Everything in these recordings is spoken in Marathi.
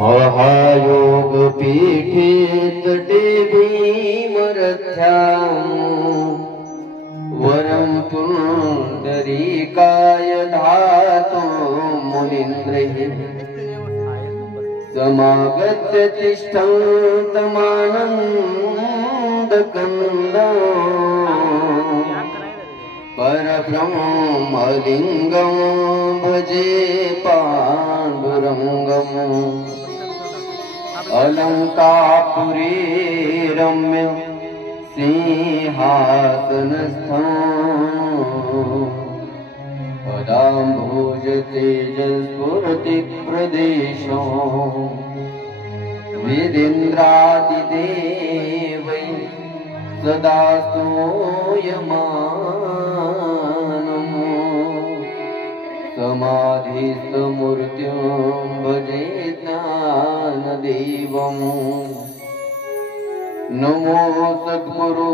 महायोग पीठे तटे भीमरथ्याम् वरं पुंडरीकाय धातु मुनीन्द्रैः समागत्य तिष्ठन्तमानन्दकन्दम् परब्रह्मलिङ्गं भजे पाण्डुरङ्गम् अलङ्कापुरी रम्य सिंहासनस्थं पदाम्भोज तेजस्फुरति प्रदेशो वेदेन्द्रादिदेवै सदा स्तूयमानम् समाधिस्थमूर्तिं भजे ज्ञानदेवम् नमो सद्गुरो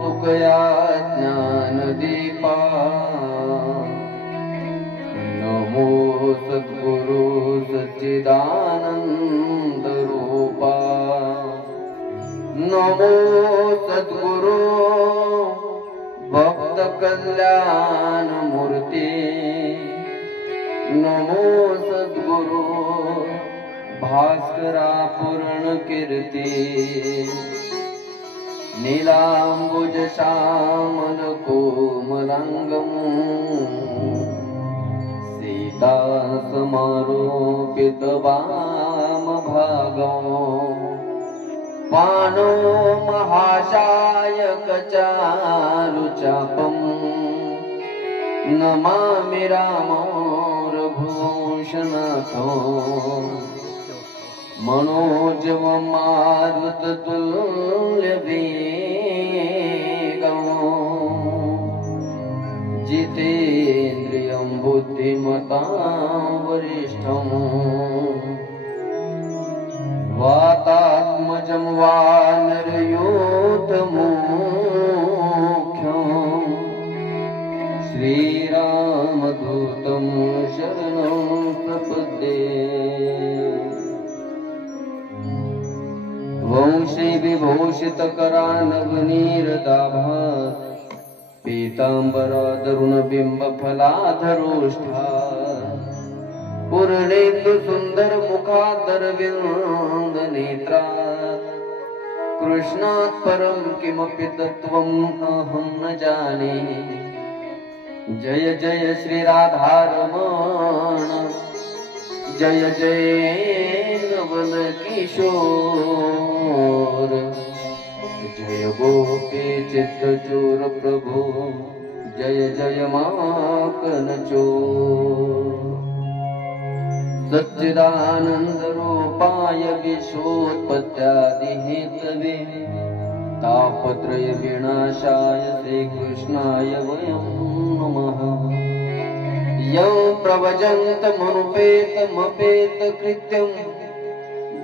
तुकया ज्ञानदीपा नमो सद्गुरो सच्चिदानन्दरूपा नमो सद्गुरो भक्तकल्याणमूर्ते नमो सद्गुरो भास्करा पूर्णकीर्ति नीलाम्बुज श्यामल कोमलांगम् सीता समारोपित वामभागम् पाणो महाशायक चारुचापम् नमामि रामो रघुवंशनाथो मनोजवं मारुततुल्यवेगम् जितेन्द्रियं बुद्धिमतां वरिष्ठम् वातात्मजं वानरयूथमुख्यम् श्रीरामदूतं शरणं प्रपद्ये वंशे विभूषितकरानवनीरदाभास पीताम्बरादरुणबिम्बफलाधरोष्ठा पूर्णेन्दुसुन्दरमुखादरविन्दनेत्रा कृष्णात् परं किमपि तत्त्वम् अहं न जाने जय जय श्रीराधारमण जय जय नवल किशोर जय गोपी चित्तचोर प्रभु जय जय माखन चोर सच्चिदानंद रूपाय विश्वोत्पत्त्यादि हेतवे तापत्रय विनाशाय श्रीकृष्णाय वयं नमः यं प्रव्रजन्तमनुपेतमपेतकृत्यं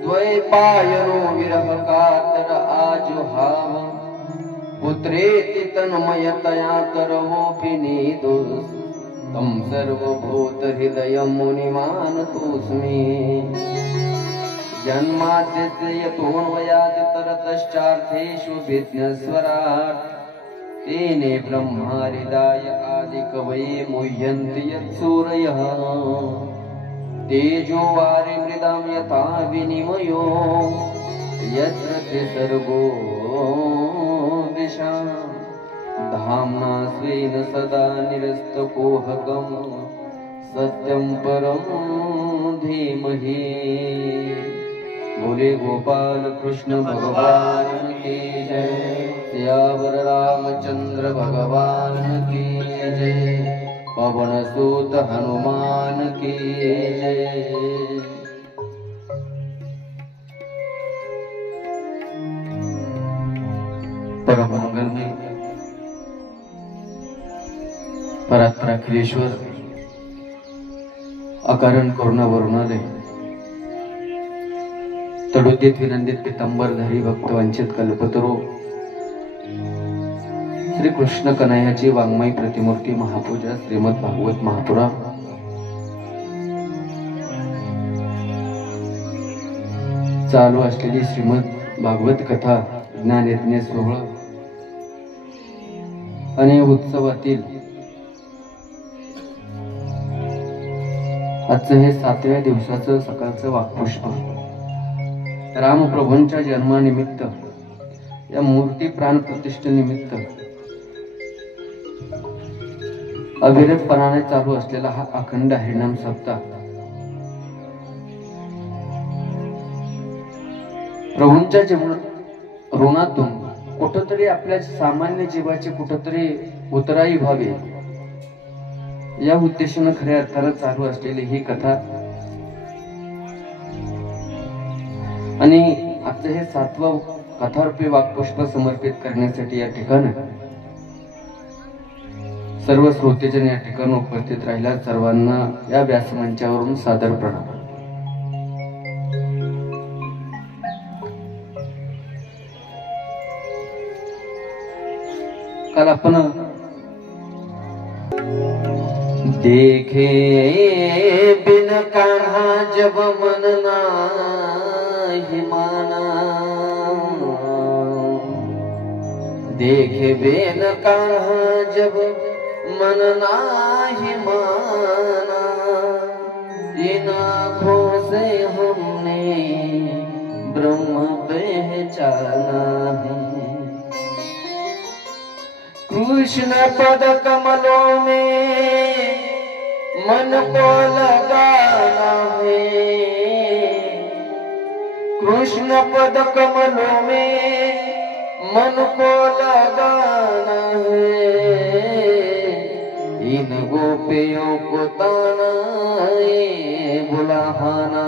द्वैपायनो विरहकातर आजुहाव पुत्रेति तन्मयतया तरवोऽपि नीदोस् तं सर्वभूतहृदयं मुनिमानतोऽस्मि जन्माद्यस्य यतोऽन्वयादितरतश्चार्थेषु विघ्नेश्वरात् तेने ब्रह्मादिदाय आदिकवये मुह्यन्ति यत्सूरयः तेजो वारिमृदां यथा विनिमयो यत्र त्रिसर्गो दिशा धाम्ना स्वेन सदा निरस्तकोहकं सत्यं परं धीमहि बोले गोपाल कृष्ण भगवान की जय सियावर रामचंद्र भगवान की जय पवन सूत हनुमान की जय। परम मंगलमय परात्पर अखिलेश्वर अकारण करुणा वरुणालय तडोदित विनंदित पितंबरधारी भक्त वंचित कल्पतरू श्री कृष्ण कन्हैयाची वाङ्मयी प्रतिमूर्ती महापूजा श्रीमद भागवत महापुराण चालू असलेली श्रीमद भागवत कथा ज्ञानयज्ञ सोहळा आणि उत्सवातील आजचं हे 7व्या दिवसाचं सकाळचं वाक्पुष्प रामप्रभूंच्या जन्मानिमित्त या मूर्ती प्राण प्रतिष्ठेनिमित्त अविरतपणाने चालू असलेला हा अखंड हरिनाम सप्ताह प्रभूंच्या ऋणातून कुठंतरी आपल्या सामान्य जीवाची कुठंतरी उतराई व्हावी या उद्देशाने खऱ्या अर्थानं चालू असलेली ही कथा आणि आजचं हे 7वं कथारूपी वाक्पुष्प समर्पित करण्यासाठी या ठिकाणी सर्व श्रोतेजन या ठिकाणी उपस्थित राहिल्या सर्वांना या व्यासमंचावरून सादर प्रणाम. काल आपण देखे बिन कान्हा जब मन नाही माना, देखे बिन कान्हा जब मन नाही माना, इन आँखों से हमने ब्रह्म पहचाना है. कृष्ण पद कमलों में मन को लगाना है, कृष्ण पद कमलों में मन को लगाना है, इन गोपियों को ताना है, बुलाना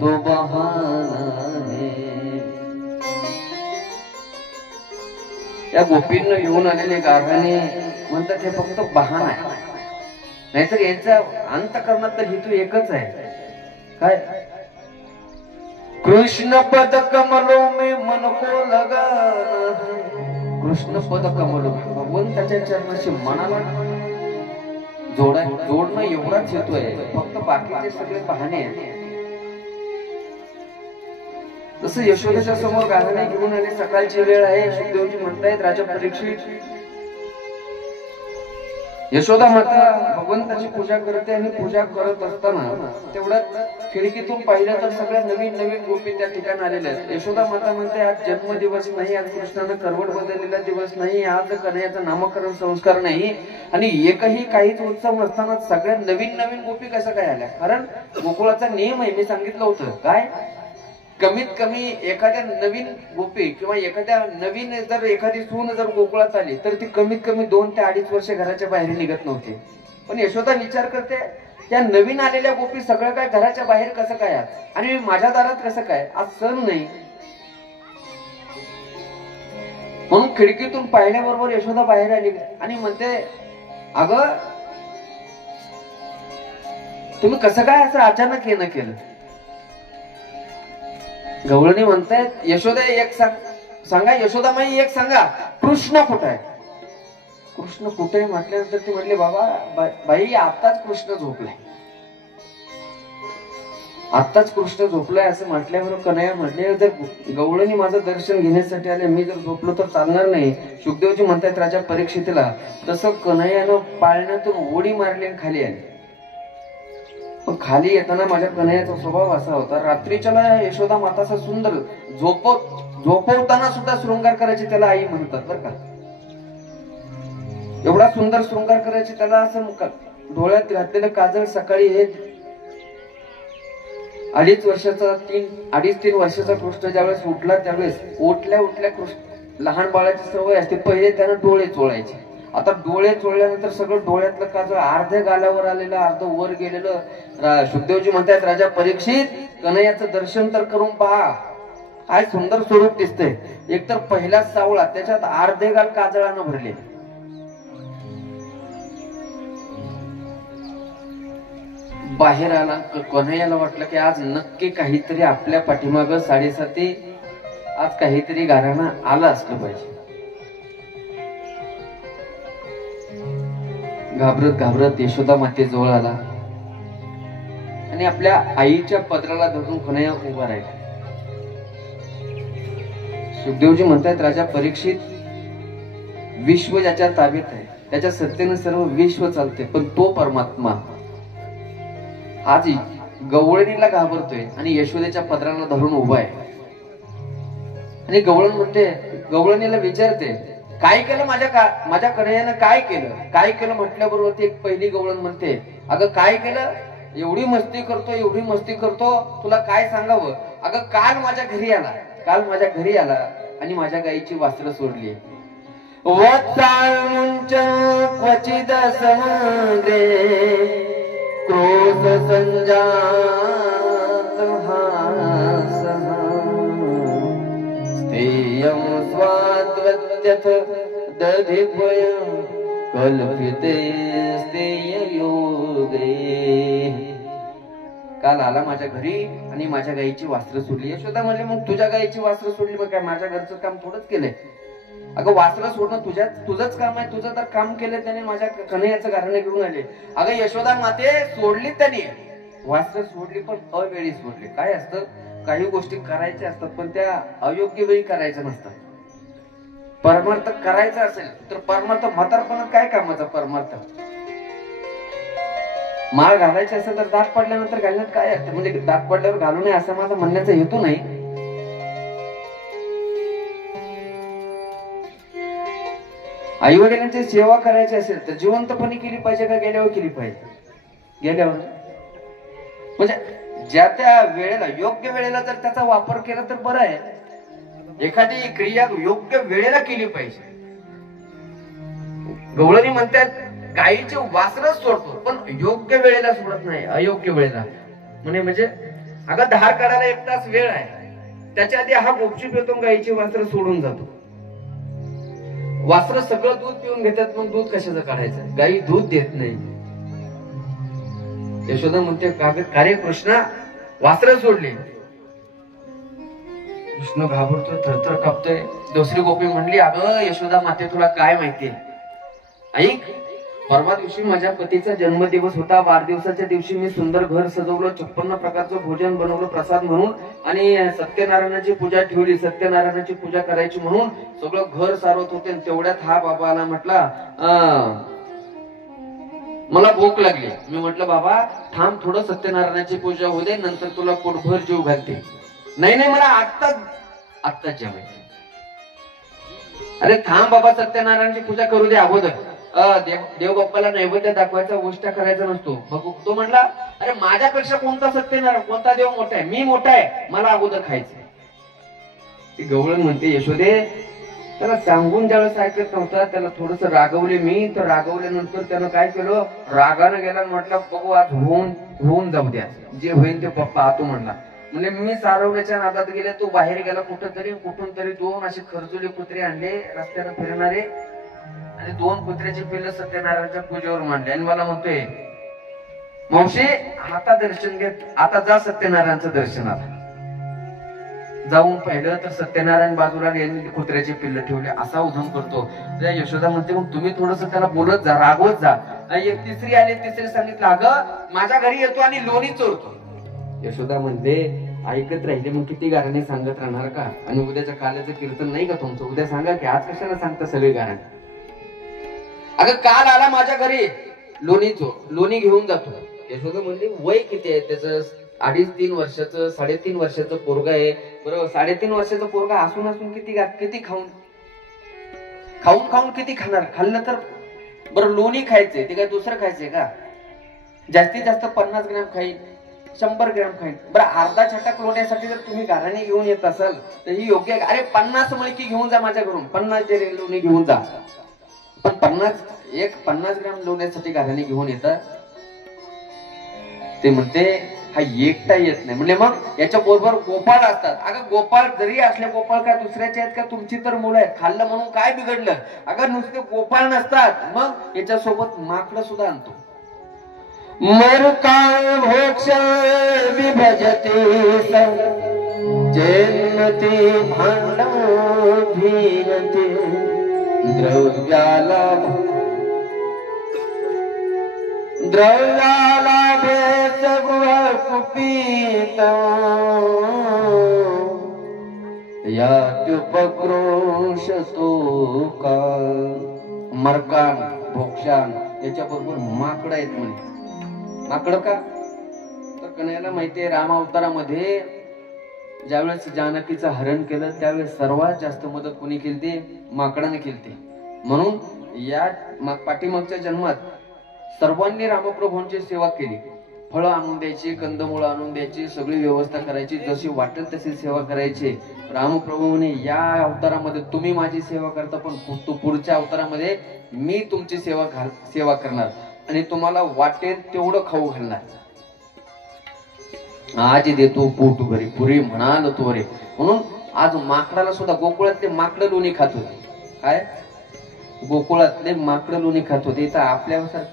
तो बहाना है. या गोपींना येऊन आलेले गाभाने म्हणतात हे फक्त बहाणा आहे, नाहीतर यांचा अंतःकरणात तर हेतू एकच आहे. काय? कृष्ण पद कमलों में मन को लगाना है. कृष्ण पद कमलों भगवंताच्या चरणाशी मनाला जोडणं एवढाच हेतू आहे, फक्त बाकीचे सगळे बहाणे आहेत. जसं यशोदेच्या समोर गाभाने घेऊन आले, सकाळची वेळ आहे, सुखदेवजी म्हणतायत राजा परीक्षित यशोदा माता भगवंताची पूजा करते आणि पूजा करत असताना तेवढ्यात खिडकीतून पाहिलं तर सगळ्या नवीन नवीन गोपी त्या ठिकाणी आलेल्या आहेत. यशोदा माता म्हणते आज जन्मदिवस नाही, आज कृष्णानं करवट बदललेला दिवस नाही, आज कन्हैयाचा नामकरण संस्कार नाही आणि एकही काहीच उत्सव नसताना सगळ्या नवीन नवीन गोपी कसं काय आल्या? कारण गोकुळाचा नियम आहे, मी सांगितलं होतं. काय? कमीत कमी एखाद्या नवीन गोपी किंवा एखाद्या नवीन जर एखादी सून जर गोकुळात आली तर ती कमीत कमी 2 ते 2.5 वर्ष घराच्या बाहेर निघत नव्हती. पण यशोदा विचार करते त्या नवीन आलेल्या गोपी सगळं काय घराच्या बाहेर कसं काय आज, आणि माझ्या दारात कसं काय? आज सण नाही. म्हणून खिडकीतून पाहिल्याबरोबर यशोदा बाहेर आली आणि म्हणते अगं तुम्ही कसं काय असं अचानक येणं केलं? गवळणी म्हणतायत यशोदा एक सांगा, यशोदामाई एक सांगा, कृष्ण कुठे आहे? कृष्ण कुठे म्हटल्यानंतर ती म्हणले बाबा बाई आत्ताच कृष्ण झोपलाय, आत्ताच कृष्ण झोपलाय असं म्हटल्यावर कन्हैया म्हटले जर गवळणी माझं दर्शन घेण्यासाठी आले, मी जर झोपलो तर चालणार नाही. सुखदेवजी म्हणतायत राजा परीक्षितला तसं कन्हैयानं पाळण्यातून उडी मारली आणि खाली आली. पण खाली येताना माझ्या कन्हैयाचा स्वभाव असा होता, रात्रीच्या यशोदा माताचा सुंदर झोपवताना सुद्धा शृंगार करायचे त्याला आई म्हणतात बरं का. एवढा सुंदर शृंगार करायचे त्याला, असं डोळ्यात घातलेलं काजळ सकाळी हे 2.5-3 वर्षाचा कृष्ण ज्यावेळेस उठला त्यावेळेस उठल्या कृष्ण लहान बाळाची सवय असते, पहिले त्यानं डोळे चोळायचे. आता डोळे चोळल्यानंतर सगळं डोळ्यातलं काजळ अर्ध्या गालावर आलेलं, अर्ध वर गेलेलं. सुखदेवजी म्हणतात राजा परीक्षित कन्हैयाचं दर्शन तर करून पहा, काय सुंदर स्वरूप दिसतंय. एकतर पहिला सावळा त्याच्यात अर्धे गाल काजळानं भरले. बाहेर आला कन्हैयाला वाटलं की आज नक्की काहीतरी आपल्या पाठीमागं 7:30 आज काहीतरी घराणं आलं असलं पाहिजे. घाबरत घाबरत यशोदा मातेजवळ आला आणि आपल्या आईच्या पदराला धरून कन्हैया उभा राहिला. सुखदेवजी म्हणतात, राजा परीक्षित, विश्व ज्याच्या ताब्यात आहे त्याच्या सत्तेने सर्व विश्व चालते, पण तो परमात्मा आज गवळणीला घाबरतोय आणि यशोदेच्या पदराला धरून उभा आहे. आणि गवळण म्हणते, गवळणीला विचारते, काय केलं माझ्या कन्हैयानं काय केलं म्हटल्याबरोबर ती एक पहिली गवळण म्हणते, अगं काय केलं, एवढी मस्ती करतो तुला काय सांगावं. अगं काल माझ्या घरी आला आणि माझ्या गाईची वासरं सोडली. वत्साळमुंच क्वचित समुद्रे क्रोध संजात हासः स्थेयं स्वाद्वत्यथ दधिभयं कल्पिते स्थेययोगे. काल आला माझ्या घरी आणि माझ्या गाईची वासरं सोडली. यशोदा म्हणले, मग तुझ्या गाईची वासरं सोडली मग काय माझ्या घरचं काम थोडंच केलंय. अगं वासरं सोडणं तुझंच काम आहे, तुझं तर काम केलं त्याने, माझ्या कन्हैयाचं घराणे घेऊन आले. अगं यशोदा माते, सोडली त्याने वासरं सोडली, पण अवेळी सोडली. काय असतं, काही गोष्टी करायच्या असतात पण त्या अयोग्य वेळी करायच्या नसतात. परमार्थ करायचा असेल तर परमार्थ म्हातारपणात काय कामाचा परमार्थ. माळ घालायची असेल तर दात पडल्यानंतर घालण्यात काय अर्थ, म्हणजे दात पडल्यावर घालू नये असा माझा म्हणण्याचा हेतू नाही. आई वडिलांची सेवा करायची असेल तर जिवंतपणे केली पाहिजे का गेल्यावर केली पाहिजे. गेल्यावर म्हणजे ज्या त्या वेळेला, योग्य वेळेला जर त्याचा वापर केला तर बरं आहे. एखादी क्रिया योग्य वेळेला केली पाहिजे. गवळणी म्हणतात, गायीचे वासरच सोडतो पण योग्य वेळेला सोडत नाही, अयोग्य वेळेला. म्हणजे अगं धार काढायला 1 तास वेळ आहे, त्याच्या आधी हा गुपचूप येतो, गायीची वासरं सोडून जातो. वासरं सगळं दूध पिऊन घेतात, मग दूध कशाचं काढायचं, गायी दूध देत नाही. यशोदा म्हणते, कार्य कृष्णा वासरं सोडली. कृष्ण घाबरतोय, थरथर कापतोय. दुसरी गोपी म्हणली, अगं यशोदा माते, तुला काय माहितीये, ऐक, परवा दिवशी माझ्या पतीचा जन्मदिवस होता. वाढदिवसाच्या दिवशी मी सुंदर घर सजवलं, 56 प्रकारचं भोजन बनवलं प्रसाद म्हणून, आणि सत्यनारायणाची पूजा ठेवली. सत्यनारायणाची पूजा करायची म्हणून सगळं घर सारवत होते. तेवढ्यात हा बाबा आला, म्हटला मला भूक लागली. मी म्हटलं, बाबा थांब, थोडं सत्यनारायणाची पूजा होऊ दे, नंतर तुला पोटभर जेव घालते. नाही मला आत्ताच जेवायचं. अरे थांब बाबा, सत्यनारायणाची पूजा करू दे अगोदर. देव बाप्पाला नैवेद्य दाखवायचा, गोष्ट करायचा नसतो. मग तो म्हणला, अरे माझ्यापेक्षा कोणता सत्यनारायण, कोणता देव मोठा आहे, मी मोठा आहे, मला अगोदर खायचं. ती गवळण म्हणते, यशोदे त्याला सांगून ज्यावेळेस ऐकत नव्हता, त्याला थोडस रागवले मी. तर रागवल्यानंतर त्यानं काय केलं, रागानं गेला, म्हटलं बघू आज होऊन जाऊ द्या, जे होईल ते पप्पा आतो म्हणला. म्हणजे मी सारवण्याच्या नादात गेले, तो बाहेर गेला कुठून तरी 2 असे खरजुले कुत्रे आणले रस्त्यानं फिरणारे, आणि 2 कुत्र्याची पिल्ल सत्यनारायणच्या पूजेवर मांडले. आणि मला म्हणतोय, मावशी आता दर्शन घेत, आता जा सत्यनारायणचं दर्शनाला. जाऊन पाहिलं तर सत्यनारायण बाजूला कुत्र्याचे पिल्ल ठेवले. असा उधम करतो. यशोदा म्हणते, मग तुम्ही थोडस त्याला बोलत जा, रागवत जा. एक तिसरी आली, तिसरी सांगितलं, अगं माझ्या घरी येतो आणि लोणी चोरतो. यशोदा म्हणते, ऐकत राहिले मग किती गाराने सांगत राहणार का, आणि उद्याच्या काल्याचं कीर्तन नाही का तुमचं, उद्या सांगा की, आज कशाला सांगता सगळे गाराने. अगं काल आला माझ्या घरी, लोणी घेऊन जातो. यशोदा म्हणली, वय किती आहे त्याचं, 2.5-3 वर्षाचं, 3.5 वर्षाचं पोरगा आहे. बरोबर, 3.5 वर्षाचं पोरगा असून किती खाऊन किती खाणार. खाल्लं तर बरं लोणी खायचंय, ते काय दुसरं खायचंय का. जास्तीत जास्त 50 ग्रॅम खाईल, 100 ग्रॅम खाईल. बरं, अर्धा छटाक लोण्यासाठी जर तुम्ही गाराणे घेऊन येत असाल तर ही योग्य आहे. अरे 50 मळकी घेऊन जा माझ्या घरून, 50 जरी लोणी घेऊन जा. पण 50 ग्रॅम लोण्यासाठी गाराणे घेऊन येतात. ते म्हणते, हा एकटा येत नाही. म्हणजे मग याच्या बरोबर गोपाळ असतात. अगं गोपाळ जरी असले, गोपाळ काय दुसऱ्याचे आहेत का, तुमची तर मुलं आहेत. खाल्लं म्हणून काय बिघडलं. अगं नुसते गोपाळ नसतात, मग याच्यासोबत माकडं सुद्धा आणतो. मरकाळ भोक्ष विभजते जन्मते भांडव भीनते द्रव्याला द्रव्याला भेट गृह कुपित यात्युपक्रोश तो का मरकान भोक्षान याच्याबरोबर माकड आहेत म्हणे. माकड का तर कन्हैयाला माहितीये राम अवतारामध्ये ज्यावेळेस जानकीचं हरण केलं त्यावेळेस सर्वात जास्त मदत कोणी केली? माकडाने केली. म्हणून या पाठीमागच्या जन्मात सर्वांनी रामप्रभूंची सेवा केली. फळं आणून द्यायची, कंदमुळं आणून द्यायची, सगळी व्यवस्था करायची, जशी वाटेल तशी सेवा करायची. रामप्रभू म्हणे या अवतारामध्ये तुम्ही माझी सेवा करता, पण पुढच्या अवतारामध्ये मी तुमची सेवा करणार आणि तुम्हाला वाटेल तेवढं खाऊ घालणार. आज देतो पोट भरी पुरी म्हणाल तो रे. म्हणून आज माकडाला सुद्धा गोकुळातले माकड लोणी खात होते. काय गोकुळातले माकड लोणी खात होते. इथं आपल्यावर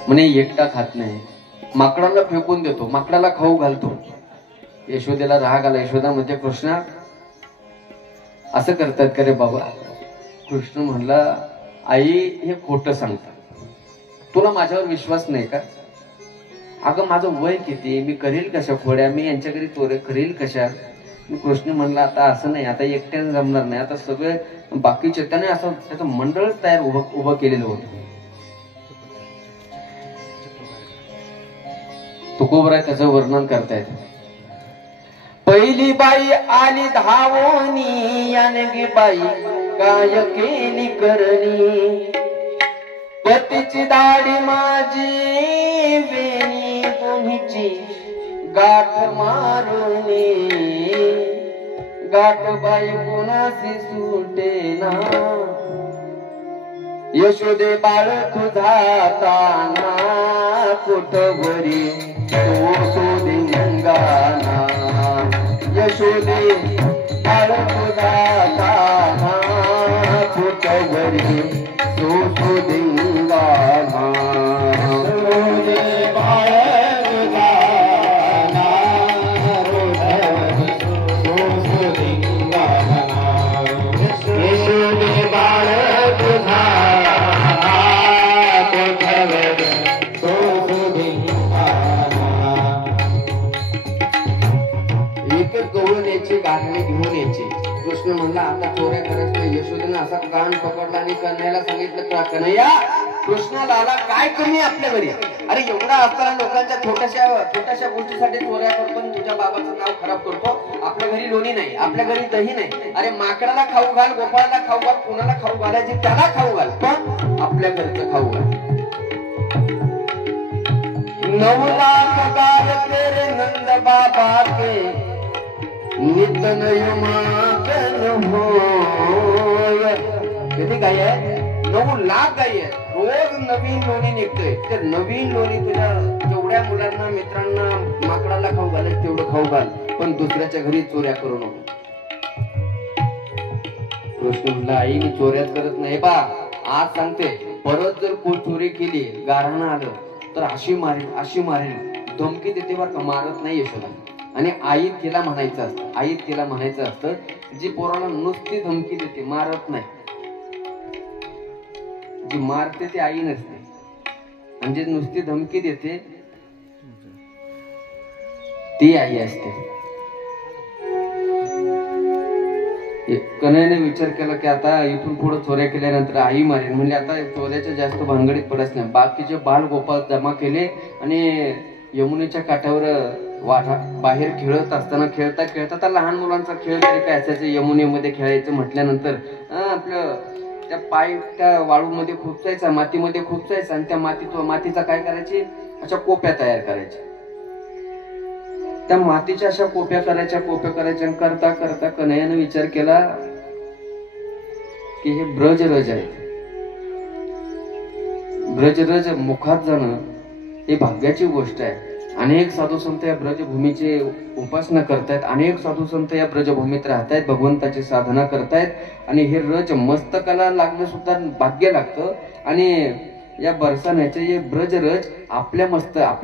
म्हणे एकटा खात नाही, माकडाला फेकून देतो, माकडाला खाऊ घालतो. यशोदेला राग आला. यशोदा म्हणजे कृष्णा असं करतात का रे बाबा? कृष्ण म्हणला आई हे खोटं सांगतात, तुला माझ्यावर विश्वास नाही का? अगं माझं वय किती, मी करील कशा खोड्या, मी यांच्या घरी चोऱ्या करील कशा? कृष्ण म्हणला आता असं नाही, आता एकट्याने जमणार नाही, आता सगळे बाकीचे त्याने असं त्याचं मंडळच तयार उभं केलेलं होतं. तुकोबराय त्याचं वर्णन करतायत. पहिली बाई आली धावोनी, यानगी बाई काय केली करणी, पतीची दाढी माझी वेणी, तुम्हीची गाठ मारुनी, गाठ बाई कोणाशी सुटेना, यशोदे बाळ तुझा ताना, कुठवरी तो सोदिंगाना, यशोदे बाळ तुझा ताना, कुठवरी तो सोदिंगाना, यशोदे बाळ घेऊन यायचे. कृष्ण म्हणला आता चोऱ्या करायचं. यशोदेनं असा कान पकडला आणि कन्हैयाला सांगितलं कन्हैया कृष्णाला आला काय कमी आपल्या घरी? अरे एवढा असताना लोकांच्या छोट्याशा गोष्टीसाठी चोऱ्या करतो, तुझ्या बाबाचं नाव खराब करतो. आपल्या घरी लोणी नाही, आपल्या घरी दही नाही. अरे माकडाला खाऊ घाल, गोपाळाला खाऊ घाल, कोणाला खाऊ घालायचे त्याला खाऊ घाल, पण आपल्या घरचं खाऊ घाल. 9 लाख गाय तेरे नंद बाबा के नितन युमाकन होय. किती गाय आहे? 9 लाख गाय आहे. रोज नवीन लोणी निघतोय. ते नवीन लोणी तुझ्या जेवढ्या मुलांना मित्रांना माकडाला खाऊ घालायचं तेवढं खाऊ घाल, पण दुसऱ्याच्या घरी चोऱ्या करू नको. कृष्ण म्हणला आई मी चोऱ्याच करत नाही बा, आज सांगते परत जर कोण चोरी केली गारहाणं आलं तर अशी मारेल धमकी देते बा, मारत नाही यशोदा. आणि आई तिला म्हणायचं असतं जी पोराला नुसती धमकी देते मारत नाही, जी मारते ती आई नसते, आणि जी नुसती धमकी देते ती आई असते. कन्हैयाने विचार केला की आता इथून पुढे चोऱ्या केल्यानंतर आई मारेल. म्हणजे आता चोऱ्याच्या जास्त भानगडीत पडायचं नाही. बाकीचे बाल गोपाळ जमा केले आणि यमुनेच्या काठावर वाढा बाहेर खेळत असताना खेळता त्या लहान मुलांचा खेळ तरी काय असायचं. यमुनेमध्ये खेळायचं म्हटल्यानंतर आपलं त्या वाळूमध्ये खुपसायचा, मातीमध्ये खुपसायचा आणि त्या मातीचा काय करायची, अशा कोप्या तयार करायच्या. त्या मातीच्या अशा कोप्या करायच्या करता करता कन्हैयाने विचार केला की हे ब्रजरज आहे. ब्रजरज मुखात जाणं ही भाग्याची गोष्ट आहे. अनेक साधू संत या ब्रजभूमीची उपासना करतायत, अनेक साधू संत या ब्रजभूमीत राहतायत, भगवंताची साधना करतायत. आणि हे रज मस्तकाला लागणं सुद्धा भाग्य लागतं. आणि या बरसाण्याचे ये ब्रजरज आपल्या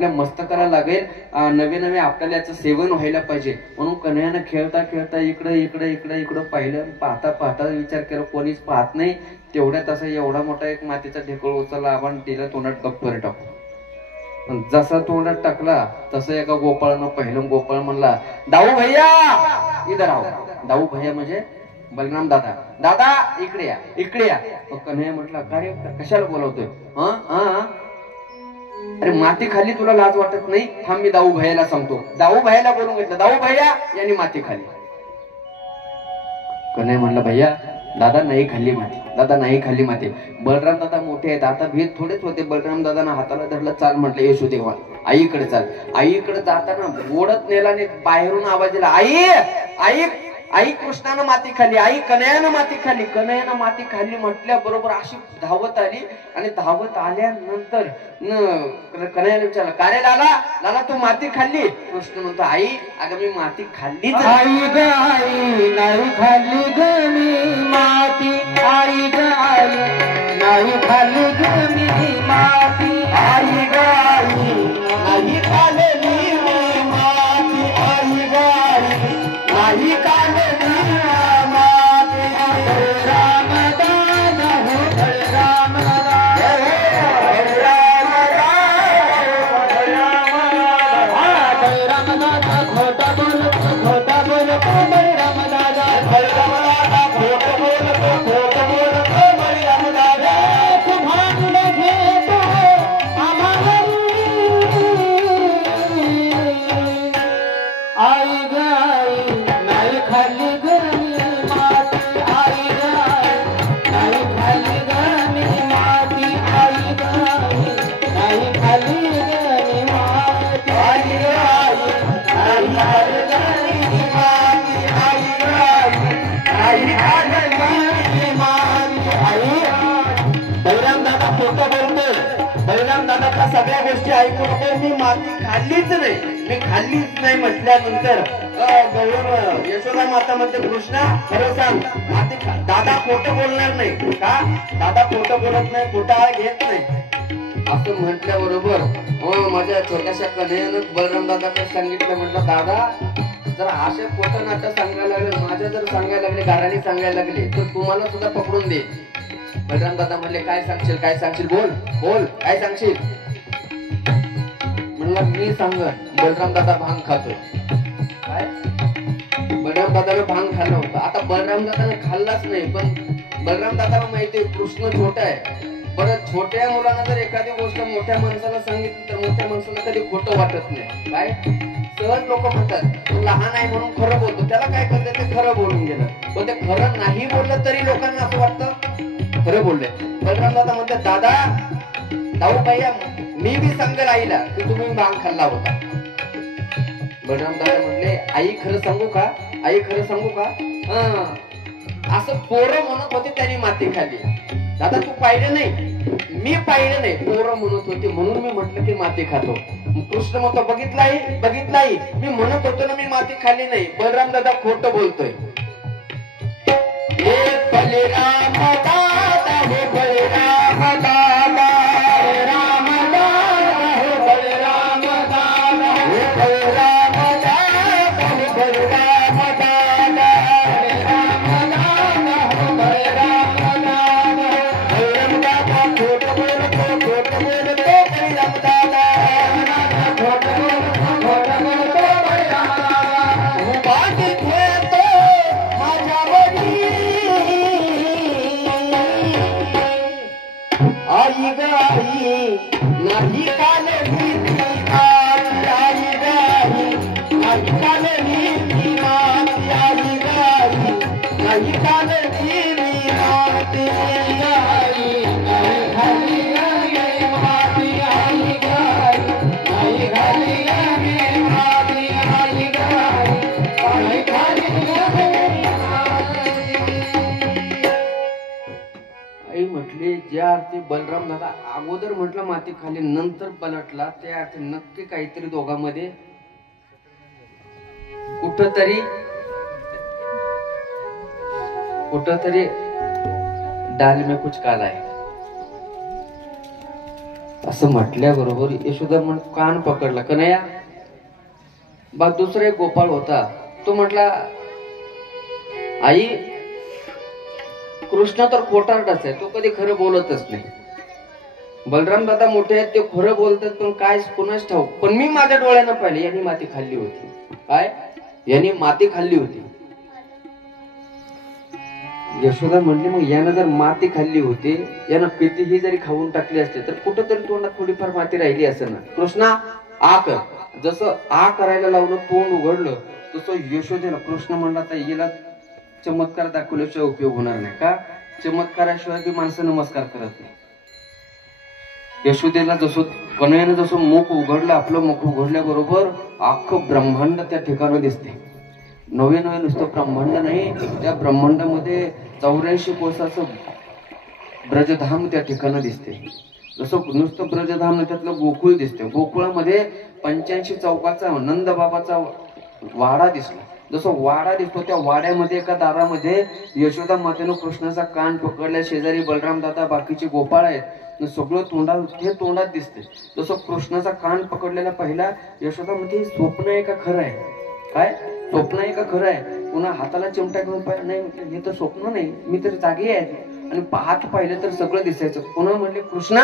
मस्तकाला लागेल, नवे नवे आपल्याला याचं सेवन व्हायला पाहिजे म्हणून कन्हैयानं खेळता खेळता इकडं पाहिलं. पाहता पाहता विचार केला कोणीच पाहत नाही, तेवढ्यात असं एवढा मोठा एक मातीचा ढेकळ उचलला, आपण तिला तोंडात गप्पर टाकू. जसा तोंडात टाकला तसं एका गोपाळानं पहिलं गोपाळ म्हणला, दाऊ भैया इधर आओ. दाऊ भैया म्हणजे बलराम दादा, दादा इकडे या इकडे या. कन्हैया म्हटला, काय कशाला बोलवतोय? अरे माती खाली तुला लाज वाटत नाही? थांब मी दाऊ भैयाला सांगतो. दाऊ भैयाला बोलून घेतलं. दाऊ भैया यांनी माती खाली. कन्हैया म्हणला, भैया दादा नाही खाल्ली माती, दादा नाही खाल्ली माती. बलराम दादा मोठे आहेत, आता भीत थोडेच होते. बलराम दादाना हाताला धरलं, चाल म्हटलं येशोदेवा आईकडे चाल. आईकडे जाताना ओढत नेला आणि बाहेरून आवाज दिला, आई आई आई कृष्णानं माती खाल्ली, आई कन्हैयानं माती खाल्ली. कन्हैयानं माती खाल्ली म्हटल्या बरोबर अशी धावत आली आणि धावत आल्यानंतर कन्हैयाने विचारलं, का रे लाला, लाला तू माती खाल्ली? कृष्ण म्हणतो, आई अगं मी माती खाल्ली. आई ग आई नाही खाल्ली ग मी माती, आई ग आई नाही खाल्ली ग मी माती, आई ग आई नाही खाल्ली मी माती, आई ग आई नाही खाल्ली माती. राम दादा हो राम दादा, राम दादा खोटा बोलतो खोटा बोलतो राम दादा, राम दादा खोटा बोलतो खोटा बोलतो राम दादा. तुम्हाला घेतो आम्हाला आई ग आई नाही खाल्ली ग मी माती, आई ग आई नाही खाल्ली ग मी माती, आई ग आई नाही खाल्ली ग मी माती, आई ग आई नाही खाल्ली ग मी माती, आई ग आई नाही खाल्ली ग मी माती. आई बलराम दादा खोटं बोलतोय. बलराम दादाच्या सगळ्या गोष्टी ऐकून मी माती खाल्लीच नाही, मी खाल्लीच नाही म्हटल्यानंतर यशोदा माता म्हणते, कृष्णा खरं सांग माती दादा खोटं बोलणार नाही का? दादा खोटं बोलत नाही, खोटा घेत नाही. असं म्हटल्याबरोबर माझ्या छोट्याशा कन्हैयानं बलराम दादाकडे सांगितलं, म्हटलं दादा जर असे खोटं नाटक सांगायला लागले, माझ्या जर सांगायला लागले, गाराणी सांगायला लागले तर तुम्हाला सुद्धा पकडून दे. बलराम दादा म्हणले, काय सांगशील काय सांगशील, बोल बोल काय सांगशील? म्हणलं मी सांगत. बलराम दादा भांग खातोय. काय? बलराम दादाला भांग खाल्लं होतं. आता बलराम दादाने खाल्लाच नाही, पण बलराम दादाला माहितीये कृष्ण छोटा आहे. बरं छोट्या मुलांना जर एखादी गोष्ट मोठ्या माणसाला सांगितली तर मोठ्या माणसाला कधी खोटं वाटत नाही. काय सहज लोक म्हणतात तो लहान आहे म्हणून खरं बोलतो, त्याला काय करते ते खरं बोलून गेलं. पण ते खरं नाही बोललं तरी लोकांना असं वाटतं खरं बोलले. बलराम दादा म्हणतात, दादा दाऊ भैया मी बी सांगेल आईला की तुम्ही भांग खाल्ला होता. बलराम दादा म्हणले, आई खरं सांगू का, आई खरं सांगू का? असं पोरं म्हणत होते त्यांनी माती खाल्ली. दादा तू पाहिलं नाही, मी पाहिलं नाही, पोरं म्हणत होते म्हणून मी म्हटलं की माती खातो. कृष्ण म्हणतो, बघितलाही मी म्हणत होतो ना मी माती खाल्ली नाही. बलराम दादा खोटं बोलतोय. बलराम दादा हे बलराम दादा, राम दादा हे बलराम दादा, हे बलराम दादा हे बलराम दादा, राम दादा हे बलराम दादा. बलराम दादा खोटं बोलतो बलराम दादा, खोटं बोलतो बलराम दादा. बाकी खेळतो माझ्या वडी, आई ग आई नाही कालवी माती, आई ग आई नाही कालवी माती, आई ग आई नाही कालवी माती, आई ग आई नाही खाली ग माती, आई ग आई नाही खाली ग माती, आई ग आई नाही खाली ग माती. आई म्हटले, ज्या अर्थी बलराम दादा अगोदर म्हटलं माती खाली नंतर पलटला, त्या अर्थी नक्की काहीतरी दोघांमध्ये कुठतरी डाल में कुछ काला है. असं म्हटल्याबरोबर यशोदा कान पकडला. कन्हैया बा दुसरा एक गोपाळ होता. तो म्हटला, आई कृष्ण तर खोटारडाच आहे, तो कधी खरं बोलतच नाही. बलराम दादा मोठे आहेत, ते खरं बोलतात, पण काय कोणाच ठाऊक. पण मी माझ्या डोळ्यानं पाहिले, यांनी माती खाल्ली होती. काय? यांनी माती खाल्ली होती. यशोदा म्हणली, मग यानं जर माती खाल्ली होती, यानं कितीही जरी खाऊन टाकली असते तर कुठंतरी तोंडात थोडीफार माती राहिली असेल ना. कृष्णा आ कर. जसं आ करायला लावलं, तोंड उघडलं, तसं यशोदेला कृष्ण म्हणला, तर हिला चमत्कार दाखवल्याशिवाय उपयोग होणार नाही. का? चमत्काराशिवाय ती माणसं नमस्कार करत नाही. यशोदेला जसं कन्हैयानं जसं मुख उघडलं, आपलं मुख उघडल्याबरोबर अख्खं ब्रह्मांड त्या ठिकाणी दिसते. नवे नवे नुसतं ब्रह्मांड नाही, त्या ब्रह्मांडामध्ये 84 कोसाचं ब्रजधाम त्या ठिकाणी दिसते. जसं नुसतं ब्रजधाम त्यातलं गोकुळ दिसते. गोकुळामध्ये 85 चौकाचा नंद बाबाचा वाडा दिसला. जसं वाडा दिसतो, त्या वाड्यामध्ये एका दारामध्ये यशोदा मातेनं कृष्णाचा कान पकडल्या. शेजारी बलराम दादा, बाकीचे गोपाळ आहेत. सगळं तोंडात दिसते. जसं कृष्णाचा कान पकडलेला पहिला यशोदा म्हणते, स्वप्न आहे का खरं आहे? काय स्वप्न आहे का खरं आहे? पुन्हा हाताला चिमटा घेऊन पाहिलं, नाही म्हटलं हे तर स्वप्न नाही, मी तर जागी आहे. आणि हात पाहिलं तर सगळं दिसायचं. पुन्हा म्हणले, कृष्णा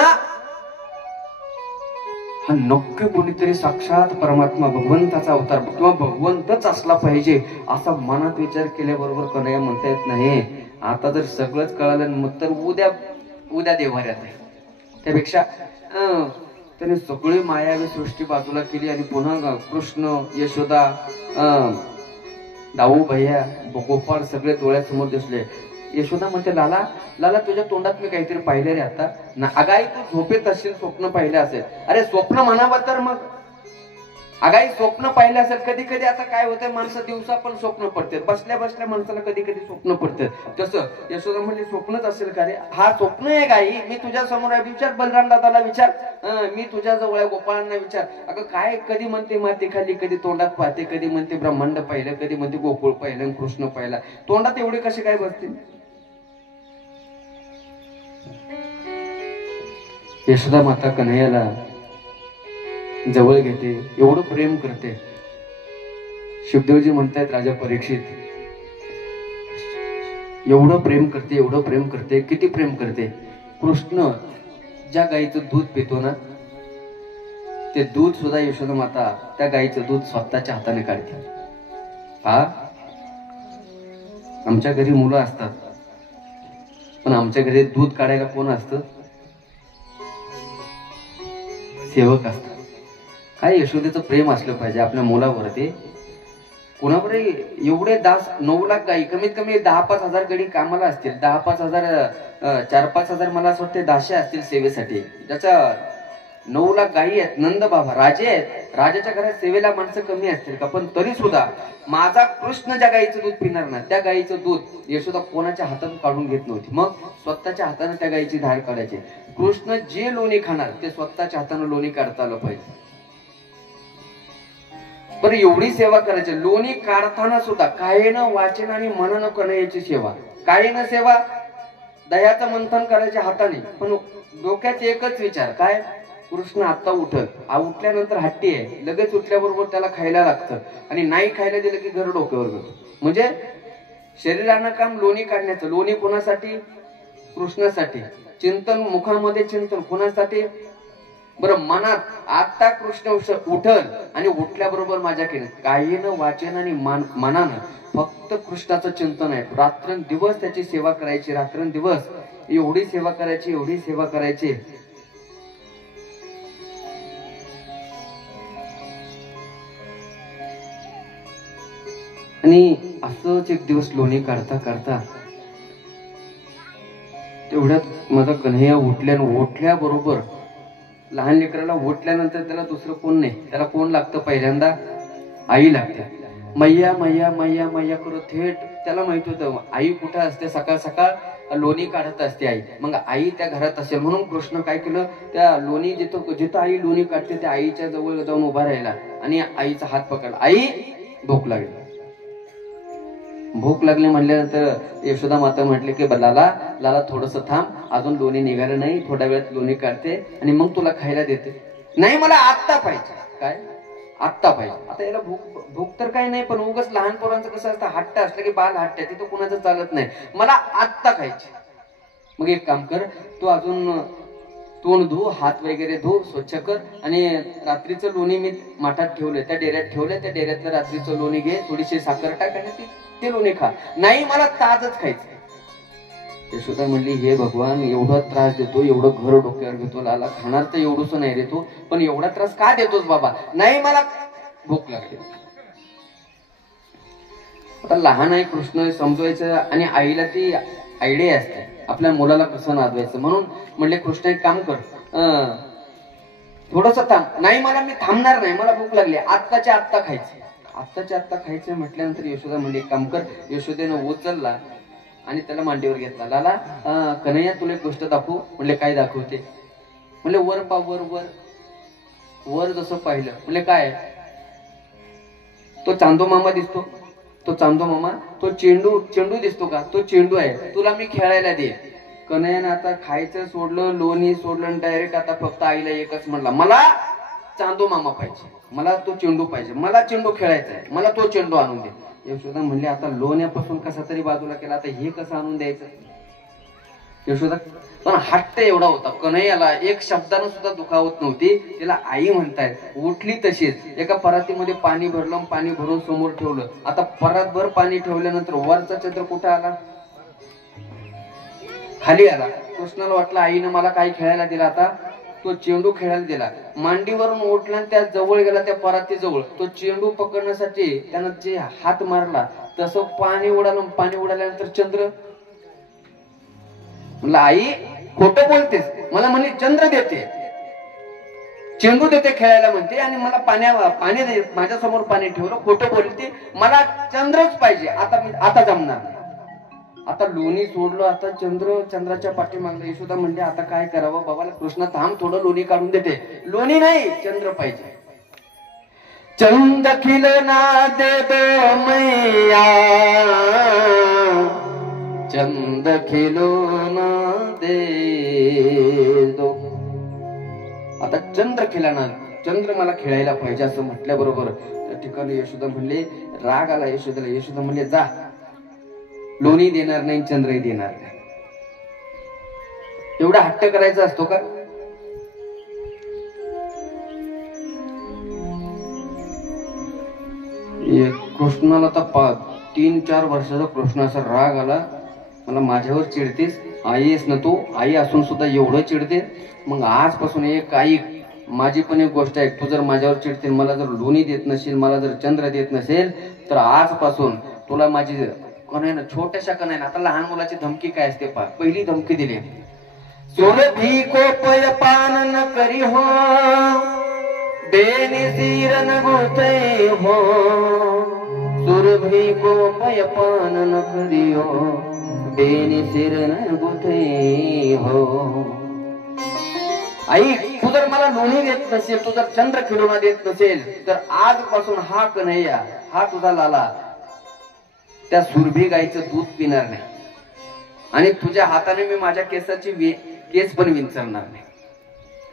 हा नक्की कोणीतरी साक्षात परमात्मा भगवंताचा अवतार किंवा भगवंतच असला पाहिजे असा मनात विचार केल्याबरोबर कन्हैया म्हणता येत नाही, आता जर सगळंच कळालं मग तर उद्या देवाऱ्यात आहे. त्यापेक्षा त्याने सगळी मायावी सृष्टी बाजूला केली आणि पुन्हा कृष्ण, यशोदा, दाऊ भैया, गोपाळ सगळे डोळ्यासमोर दिसले. यशोदा म्हणते, लाला लाला तुझ्या तोंडात मी काहीतरी पाहिलं रे आता ना. अगाई तू झोपेत असशील, स्वप्न पाहिलं असेल. अरे स्वप्न म्हणावं तर मग अगाई स्वप्न पाहिलं असेल. कधी कधी आता काय होतंय, माणसं दिवसा पण स्वप्न पडतात, बसल्या बसल्या माणसाला कधी कधी स्वप्न पडतात. तसं यशोदा म्हणली, स्वप्नच असेल का रे? हा स्वप्न आहे गाई, मी तुझ्या समोर आहे. विचार बलराम दादाला विचार, मी तुझ्या जवळ आहे. गोपाळांना विचार. अगं काय, कधी म्हणते माती खाली, कधी तोंडात पाहते, कधी म्हणते ब्रह्मांड पाहिलं, कधी म्हणते गोकुळ पाहिलं, कृष्ण पाहिला. तोंडात एवढे कसे काय बसतील? यशोदा माता कन्हैयाला जवळ घेते, एवढं प्रेम करते. शुभदेवजी म्हणतायत, राजा परीक्षित एवढं प्रेम करते, एवढं प्रेम करते. किती प्रेम करते? कृष्ण ज्या गाईचं दूध पितो ना, ते दूध सुद्धा यशोदा माता त्या गाईचं दूध स्वतःच्या हाताने काढते. हा, आमच्या घरी मुलं असतात, पण आमच्या घरी दूध काढायला कोण असतं? सेवक असतात. काय यशोदेचं प्रेम असलं पाहिजे आपल्या मुलावरती. कुणावरही एवढे 9 लाख गाई, कमीत कमी 10-5 हजार गडी कामाला असतील. 10-5 हजार, 4-5 हजार मला असं वाटते दाशे असतील सेवेसाठी. ज्याच्या 9 लाख गायी आहेत. नंद बाबा राजे आहेत. राजाच्या घरात सेवेला माणसं कमी असतील का? पण तरी सुद्धा माझा कृष्ण ज्या गाईचं दूध पिणार ना, त्या गाईचं दूध यशोदा कोणाच्या हातातून काढून घेत नव्हती. मग स्वतःच्या हाताने त्या गाईची धार काढायची. कृष्ण जे लोणी खाणार ते स्वतःच्या हाताने लोणी काढता आलं पाहिजे. पण एवढी सेवा करायची. लोणी काढताना सुद्धा कायेनं, वाचेनं आणि मनानं कन्हैयाची सेवा. कायेनं सेवा, दह्याचं मंथन करायचे हाताने, पण डोक्यात एकच विचार, काय? कृष्ण आता उठल. उठल्यानंतर हट्टी आहे, लगेच उठल्याबरोबर त्याला खायला लागतं आणि नाही खायला दिलं की घर डोक्यावर घेतो. म्हणजे शरीरानं काम लोणी काढण्याचं. लोणी कोणासाठी? कृष्णासाठी. चिंतन, मुखामध्ये चिंतन कोणासाठी? बरं, मनात आता कृष्ण उठल आणि उठल्याबरोबर माझ्याकडे काहीनं, वाचन आणि मनानं फक्त कृष्णाचं चिंतन आहे. रात्रंदिवस त्याची सेवा करायची. रात्रंदिवस एवढी सेवा करायची, एवढी सेवा करायची. आणि असंच एक दिवस लोणी काढता काढता तेवढ्यात माझा कन्हैया उठल्याबरोबर, लहान लेकराला उठल्यानंतर त्याला दुसरं कोण नाही, त्याला कोण लागतं? पहिल्यांदा आई लागते. मैया मैया मैया मैया करू थेट त्याला माहित होतं आई कुठं असते. सकाळ सकाळ लोणी काढत असते आई. मग आई त्या घरात असेल म्हणून कृष्ण काय केलं, त्या लोणी जिथं आई लोणी काढते त्या आईच्या जवळ जाऊन उभा राहिला आणि आईचा हात पकडला. आई, भूक लागली. भूक लागली म्हटल्यानंतर यशोदा माता म्हटले की लाला लाला थोडस थांब, अजून लोणी निघालं नाही, थोड्या वेळात लोणी काढते आणि मग तुला खायला देते. नाही मला आत्ता पाहिजे. काय आत्ता पाहिजे? आता याला भूक भूक तर काही नाही, पण उगाच लहान पोरांचं कसं असतं, हट्ट असलं की बाल हट्ट आहे, तिथं कुणाचं चालत नाही. मला आत्ता खायचे. मग एक काम कर, तू अजून तोंड धु, हात वगैरे धु, स्वच्छ कर आणि रात्रीचं लोणी मी माठात ठेवलंय, त्या डेऱ्यात ठेवलंय, त्या डेऱ्यातलं रात्रीचं लोणी घे, थोडीशी साखर टाक आणि ते लोणी खा. नाही मला ताजच खायचं. यशोदा म्हणली हे भगवान, एवढा त्रास देतो, एवढं घर डोक्यावर घेतो, लाला खाणार तर एवढंच नाही रे तू, पण एवढा त्रास का देतोस बाबा? नाही मला भूक लागली. आता लहान आहे कृष्ण समजवायचं आणि आईला ती आयडिया असते आपल्या मुलाला कसं नादवायचं. म्हणून म्हणले कृष्ण एक काम कर, थोडस थांब. नाही मला मी थांबणार नाही, मला भूक लागली, आत्ताच्या आत्ता खायचं. आत्ताच्या आत्ता खायचं म्हटल्यानंतर यशोदा म्हणले एक काम कर. यशोदेनं उचलला आणि त्याला मांडीवर घेतला. लाला कन्हैया तुला एक गोष्ट दाखवू. म्हणले काय दाखवते? म्हणले वर पा, वर वर वर जसं पाहिलं. म्हणले काय? तो चांदो मामा दिसतो, तो चांदो मामा, तो चेंडू चेंडू दिसतो का? तो चेंडू आहे, तुला मी खेळायला दे. कन्हैयानं आता खायचं सोडलं, लोणी सोडलं, डायरेक्ट आता फक्त आईला एकच म्हणला, मला चांदो मामा पाहिजे, मला तो चेंडू पाहिजे, मला चेंडू खेळायचा आहे, मला तो चेंडू आणून दे. यशोदा म्हणले आता लोण्यापासून कसा तरी बाजूला केला, आता हे कसं आणून द्यायचं? यशोदा पण हट्ट एवढा होता, कन्हैयाला एक शब्दानं सुद्धा दुखावत नव्हती. तिला आई म्हणतायत. उठली तशीच, एका परातीमध्ये पाणी भरलं, पाणी भरून समोर ठेवलं. आता परातभर पाणी ठेवल्यानंतर वरचा चंद्र कुठं आला? खाली आला. कृष्णाला वाटलं आईनं मला काही खेळायला दिला, आता तो चेंडू खेळायला दिला. मांडीवरून उठला आणि त्या जवळ गेला, त्या पराती जवळ. तो चेंडू पकडण्यासाठी त्यानं जे हात मारला तसं पाणी उडालं. पाणी उडाल्यानंतर चंद्र. म्हणलं आई खोटं बोलतेस, मला म्हणे चंद्र देते, चेंडू देते खेळायला म्हणते आणि मला पाणी माझ्या समोर पाणी ठेवलं. खोटं बोलते, मला चंद्रच पाहिजे. आता जमणार नाही. आता लोणी सोडलं, आता चंद्राच्या पाठीमागलं. यशोदा म्हणते आता काय करावं बाबाला? कृष्ण थांब, थोडं लोणी काढून देते. लोणी नाही, चंद्र पाहिजे. चंद खिलना दे दो मैया, चंद खिलना दे दो. आता चंद्र खिलना, चंद्र मला खेळायला पाहिजे असं म्हटल्याबरोबर त्या ठिकाणी यशोदा म्हणले, राग आला यशोदाला. यशोदा म्हणले जा, लोणी देणार नाही, चंद्रही देणार नाही. एवढा हट्ट करायचा असतो का? कृष्णाला तर 3-4 वर्षाचा कृष्ण असा राग आला. मला माझ्यावर चिडतेस, आई आहेस ना तू, आई असून सुद्धा एवढं चिडते. मग आजपासून एक आई, माझी पण एक गोष्ट आहे, तू जर माझ्यावर चिडते, मला जर लोणी देत नसेल, मला जर चंद्र देत नसेल, तर आजपासून तुला माझी कन्हैया, छोट्याशा कन्हैया, आता लहान मुलाची धमकी काय असते पहा. पहिली धमकी दिली, सुरभी को पय पान न करी हो, बेनिसीरन गुते हो, सुरभी को पय पान न करी हो, बेनिसीरन गुते हो. आई तू जर मला लोणी देत नसेल, तू जर चंद्र खिलौना देत नसेल, तर आजपासून हा कन्हैया, हा तुझा लाला त्या सुरभी गाईचं दूध पिणार नाही आणि तुझ्या हाताने मी माझ्या केसाची केस पण विंचरणार नाही.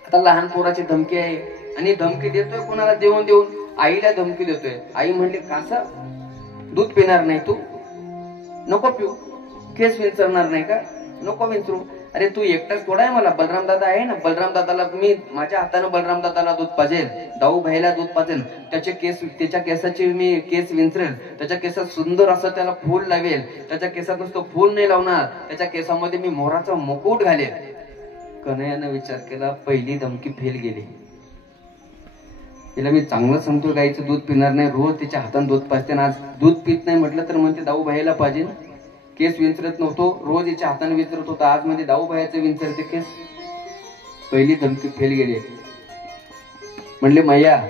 आता लहान पोराची धमकी आहे आणि धमकी देतोय कोणाला? देऊन देऊन आईला धमकी देतोय. आई म्हणली कसं दूध पिणार नाही तू? नको पिऊ. केस विंचरणार नाही का? नको विंचरू. अरे तू एकटाच थोडा आहे, मला बलराम दादा आहे ना, बलराम दादाला मी माझ्या हातानं बलराम दादाला दूध पाजेल, दाऊ भाईला दूध पाजेल, त्याच्या केसाचे मी केस विंचरेल, त्याच्या केसात सुंदर असं त्याला फूल लावेल, त्याच्या केसात नुसतं फूल नाही लावणार, त्याच्या केसामध्ये मी मोराचा मुकुट घालेल. कन्हैयानं विचार केला, पहिली धमकी फेल गेली. तिला मी चांगलं सांगतो गाईचं दूध पिणार नाही, रोज तिच्या हातानं दूध पाजते, आज दूध पित नाही म्हटलं तर म्हणते दाऊ भाईला पाजेल. केस विंचरत नव्हतो, रोज याच्या हाताने विंचरत होता, आज मध्ये दाऊ भाईचं विंचरते केस. पहिली धमकी फेल गेली. म्हणले मैया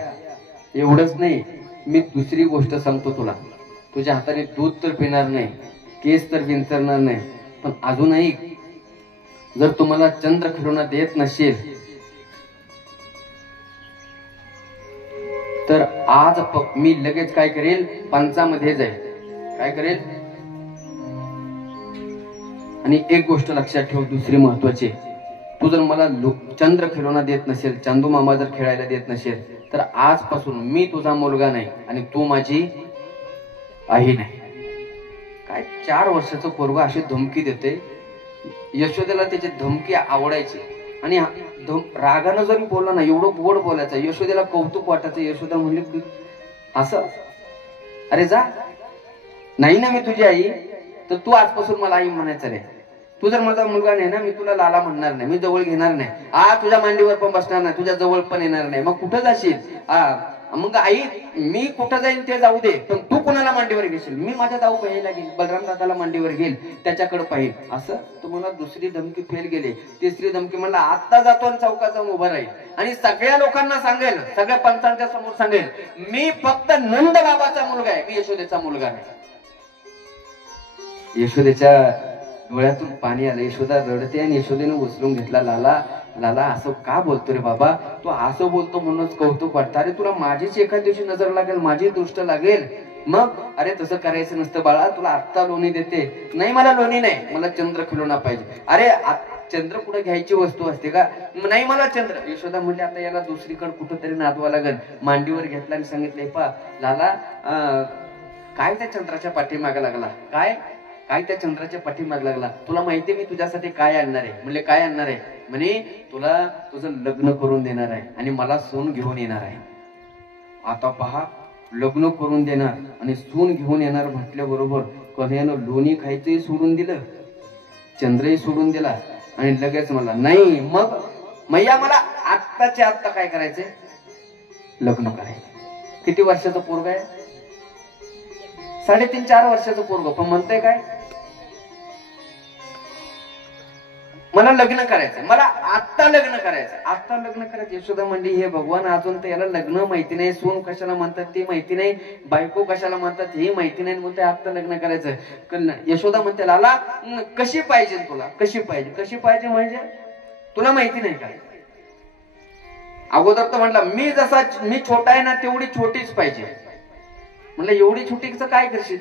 एवढंच नाही, मी दुसरी गोष्ट सांगतो तुला. तुझ्या हाताने दूध तर पिणार नाही, केस तर विंचरणार नाही, पण अजूनही जर तुम्हाला चंद्र खिलौना देत नसेल तर आज मी लगेच काय करेल, पंचामध्ये जाईल. काय करेल? आणि एक गोष्ट लक्षात ठेव, दुसरी महत्वाची, तू जर मला चंद्र खिलौना देत नसेल, चांदू मामा जर खेळायला देत नसेल, तर आजपासून मी तुझा मुलगा नाही आणि तू माझी आई नाही. काय 4 वर्षाचं पोरगं अशी धमकी देते. यशोदेला त्याची धमकी आवडायची आणि रागानं जरी बोलला ना, एवढं गोड बोलायचं, यशोदेला कौतुक वाटायचं. यशोदा म्हणली असं, अरे जा, नाही ना मी तुझी आई, तर तू आजपासून मला आई म्हणायचं रे. तू जर माझा मुलगा नाही ना, मी तुला लाला म्हणणार नाही, मी जवळ घेणार नाही, तुझ्या मांडीवर पण बसणार नाही, तुझ्या जवळ पण येणार नाही. मग कुठं जाशील? मग आई मी कुठं जाईन ते जाऊ दे, पण तू कोणाला मांडीवर घेशील? मी माझ्या जाऊ बहिणीला घेईल, बलराम दादाला मांडीवर घेईल, त्याच्याकडे पाहिजे. असं तुम्हाला दुसरी धमकी फेल गेली. तिसरी धमकी म्हणला आत्ता जातो आणि चौकात जाऊन उभा राहील आणि सगळ्या लोकांना सांगेल, सगळ्या पंचांच्या समोर सांगेल, मी फक्त नंद बाबाचा मुलगा आहे, मी यशोदेचा मुलगा नाही. यशोदेच्या डोळ्यातून पाणी आलं. यशोदा रडते आणि यशोदेने उचलून घेतला. लाला लाला असं का बोलतो रे बाबा? तू असं बोलतो म्हणूनच कौतुक वाटतं. अरे तुला माझीच एका दिवशी नजर लागेल, माझी दृष्ट लागेल, मग अरे तसं करायचं नसतं बाळा, तुला आत्ता लोणी देते. नाही मला लोणी नाही, मला चंद्र खिलौना पाहिजे. अरे चंद्र कुठे घ्यायची वस्तू असते का? नाही मला चंद्र. यशोदा म्हणजे आता याला दुसरीकडे कुठंतरी नादवा लागल. मांडीवर घेतला आणि सांगितले, पा लाला काय त्या चंद्राच्या पाठीमागे लागला? काय काय त्या चंद्राच्या पाठीमागे लागला? तुला माहितीये मी तुझ्यासाठी काय आणणार आहे? म्हणजे काय आणणार आहे? म्हणे तुला तुझं लग्न करून देणार आहे आणि मला सून घेऊन येणार आहे. आता पहा, लग्न करून देणार आणि सून घेऊन येणार म्हटल्याबरोबर कन्हैयानं लोणी खायचंही सोडून दिलं, चंद्रही सोडून दिला आणि लगेच मला नाही, मग मैया मला आत्ताच्या आत्ता काय करायचंय? लग्न करायचं. किती वर्षाचं पोरग आहे? 3.5-4 वर्षाचं पोरग, पण म्हणतंय काय? मला लग्न करायचं, मला आत्ता लग्न करायचं, आत्ता लग्न करायचं. यशोदा म्हणली, हे भगवान, अजून तर याला लग्न माहिती नाही, सून कशाला म्हणतात ते माहिती नाही, बायको कशाला म्हणतात हे माहिती नाही, म्हणते आत्ता लग्न करायचं. यशोदा म्हणते, लाला कशी पाहिजे तुला? कशी पाहिजे? कशी पाहिजे म्हणजे तुला माहिती नाही काय? अगोदर तर म्हटला मी छोटा आहे ना, तेवढी छोटीच पाहिजे. म्हणलं एवढी छोटीचं काय करशील?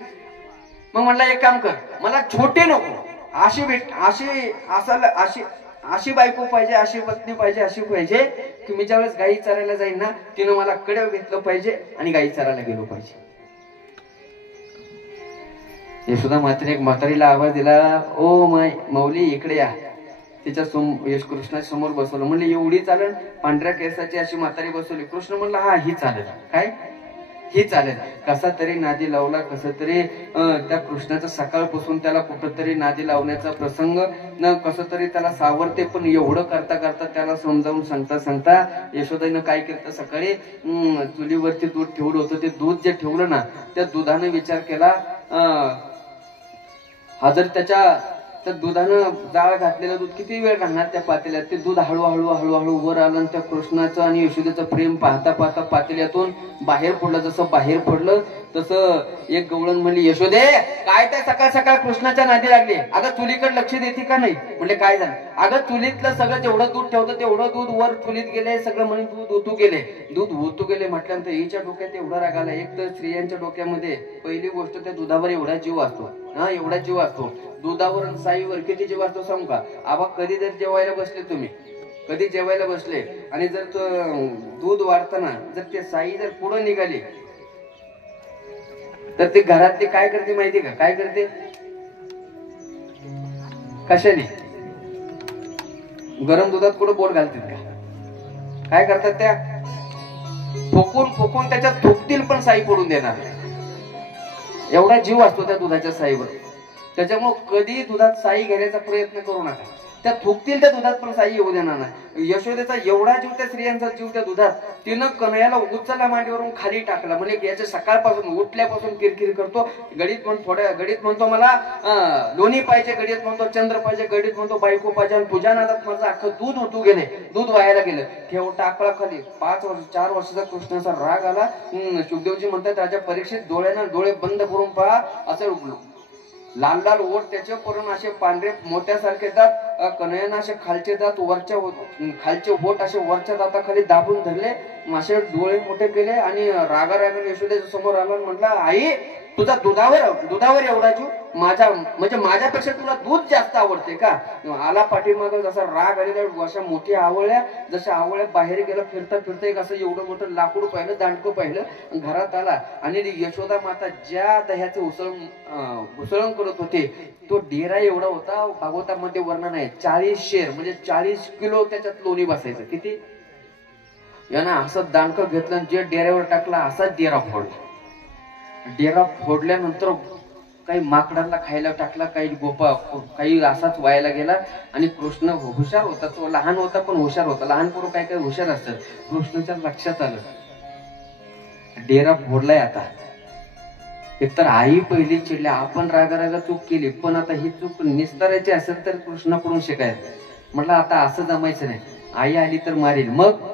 मग म्हणला एक काम कर, मला छोटी नको, अशी बायको पाहिजे, अशी पत्नी पाहिजे, अशी पाहिजे की मी ज्यावेळेस गाई चरायला जाईन ना, तिनं मला कड्यावर घेतलं पाहिजे आणि गाई चरायला गेलो पाहिजे. यशोदा मात्र एक म्हातारीला आवाज दिला, ओ माऊली इकडे या. तिच्या कृष्णाच्या समोर बसवलं. म्हणले एवढी चालेल? पांढऱ्या केसाची अशी म्हातारी बसवली. कृष्ण म्हणला, हा ही चालेल. काय? ही चालेल. कसा तरी नादी लावला, कसं तरी त्या कृष्णाचा सकाळपासून त्याला कुठंतरी नादी लावण्याचा प्रसंग न कसं तरी त्याला सावरते. पण एवढं करता करता त्याला समजावून सांगता यशोदाईनं काय केलं, सकाळी चुलीवरती दूध ठेवलं होतं, ते दूध जे ठेवलं ना, त्या दुधाने विचार केला, हा जर त्या दुधानं जाळ घातलेलं दूध किती वेळ राहणार त्या पातेल्यात? ते दूध हळूहळू हळूहळू वर आलं आणि त्या कृष्णाचं आणि यशोदेचं प्रेम पाहता पाहता पातेल्यातून बाहेर पडलं. जसं बाहेर पडलं तसं एक गवळण म्हणली, यशोदे काय त्या सकाळ सकाळ कृष्णाच्या नादी लागली? अगं चुलीकडे लक्ष देते का नाही? म्हणजे काय झालं? अगं चुलीतलं सगळं जेवढं दूध ठेवतं तेवढं दूध वर चुलीत गेले, सगळं म्हणून दूध ओतू गेले म्हटल्यानंतर हिच्या डोक्यात एवढा राग आला. एक तर स्त्रियांच्या डोक्यामध्ये पहिली गोष्ट त्या दुधावर एवढा जीव असतो, एवढा जीव असतो. दुधावर आणि साईवर किती जीव असतो सांगू का? आबा कधी जर जेवायला बसले, तुम्ही कधी जेवायला बसले आणि जर दूध वाढताना जर ते साई जर पुढे निघाली तर ते घरातली काय करते माहिती का? काय करते? कशाने? गरम दुधात कुठं बोट घालतात का? काय करतात? त्या फोकून त्याच्यात थुकतील पण साई पडून देणार. एवढा जीव असतो त्या दुधाच्या साईवर. त्याच्यामुळे कधी दुधात साई घेण्याचा प्रयत्न करू नका. त्या थुकतील त्या दुधात पण साई येऊ देणार नाही. यशोदेचा एवढा जीव, त्या स्त्रियांचा जीव त्या दुधात. तिनं कन्हैयाला उचलला, मांडीवरून खाली टाकला. म्हणजे याच्या सकाळपासून उठल्यापासून किरकिर करतो. गडीत म्हणतो मला लोणी पाहिजे, गडीत म्हणतो चंद्र पाहिजे, गडीत म्हणतो बायको पाहिजे, आणि तुझ्या नादात माझं अख्खं दूध होतू गेले, दूध व्हायला गेलं. ठेव टाकला खाली. 4 वर्षाचा कृष्णाचा राग आला. सुखदेवजी म्हणतात, राजा परीक्षित डोळ्यानं डोळे बंद करून पहा. असं लाल लाल ओठ त्याचे करून असे पांढरे मोत्यासारखे दात, कन्हैयानं असे खालचे दात खालचे ओठ असे वरच्या दाताखाली दाबून धरले, असे डोळे मोठे केले आणि रागाने यशोदेच्या समोर आला. म्हटलं, आई तुझा दुधावर एवढा जीव, माझा म्हणजे माझ्यापेक्षा तुला दूध जास्त आवडते का? आला पाठीमाग जसा राग आलेला, अशा मोठ्या आवळ्या, जशा आवळ्या बाहेर गेला फिरता फिरता एक असं एवढं मोठं लाकूड पाहिलं, दांडकं पाहिलं, घरात आला आणि यशोदा माता ज्या दह्याचे उसळण करत होते तो डेरा एवढा होता, भागवतामध्ये वर्णन आहे 40 शेर म्हणजे 40 किलो त्याच्यात लोणी बसायचं. किती? यानं असं दांडकं घेतलं, जे डेऱ्यावर टाकला असाच डेरा फोडला. डेरा फोडल्यानंतर काही माकडांना खायला टाकला, काही असाच व्हायला गेला. आणि कृष्ण हुशार होता, तो लहान होता पण हुशार होता. लहान पोरं काय काय हुशार असतात. कृष्णाच्या लक्षात आलं डेरा फोडलाय. आता एकतर आई पहिली चिडल्या, आपण रागा चूक केली, पण आता ही चूक निस्तारायची असेल तर कृष्णाकडून शिकायचं. म्हटलं आता असं जमायचं नाही, आई आली तर मारेल. मग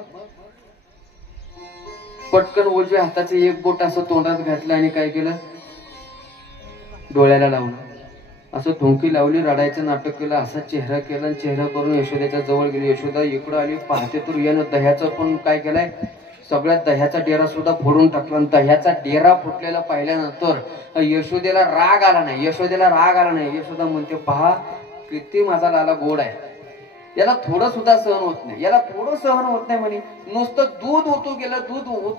पटकन उजव्या हाताचं एक बोट असं तोंडात घातलं आणि काय केलं, डोळ्याला लावलं, असं थुंकी लावली, रडायचं नाटक केलं, असा चेहरा केला. चेहरा करून यशोदेच्या जवळ गेली. यशोदा इकडं आली, पाहते तर यानं दह्याचं पण काय केलंय, सगळ्यात दह्याचा डेरा सुद्धा फोडून टाकला. दह्याचा डेरा फुटलेला पाहिल्यानंतर यशोदेला राग आला नाही. यशोदा म्हणते, पहा किती माझा लाला गोड आहे, याला थोडं सुद्धा सहन होत नाही, म्हणे. नुसतं दूध ओतू गेलं, दूध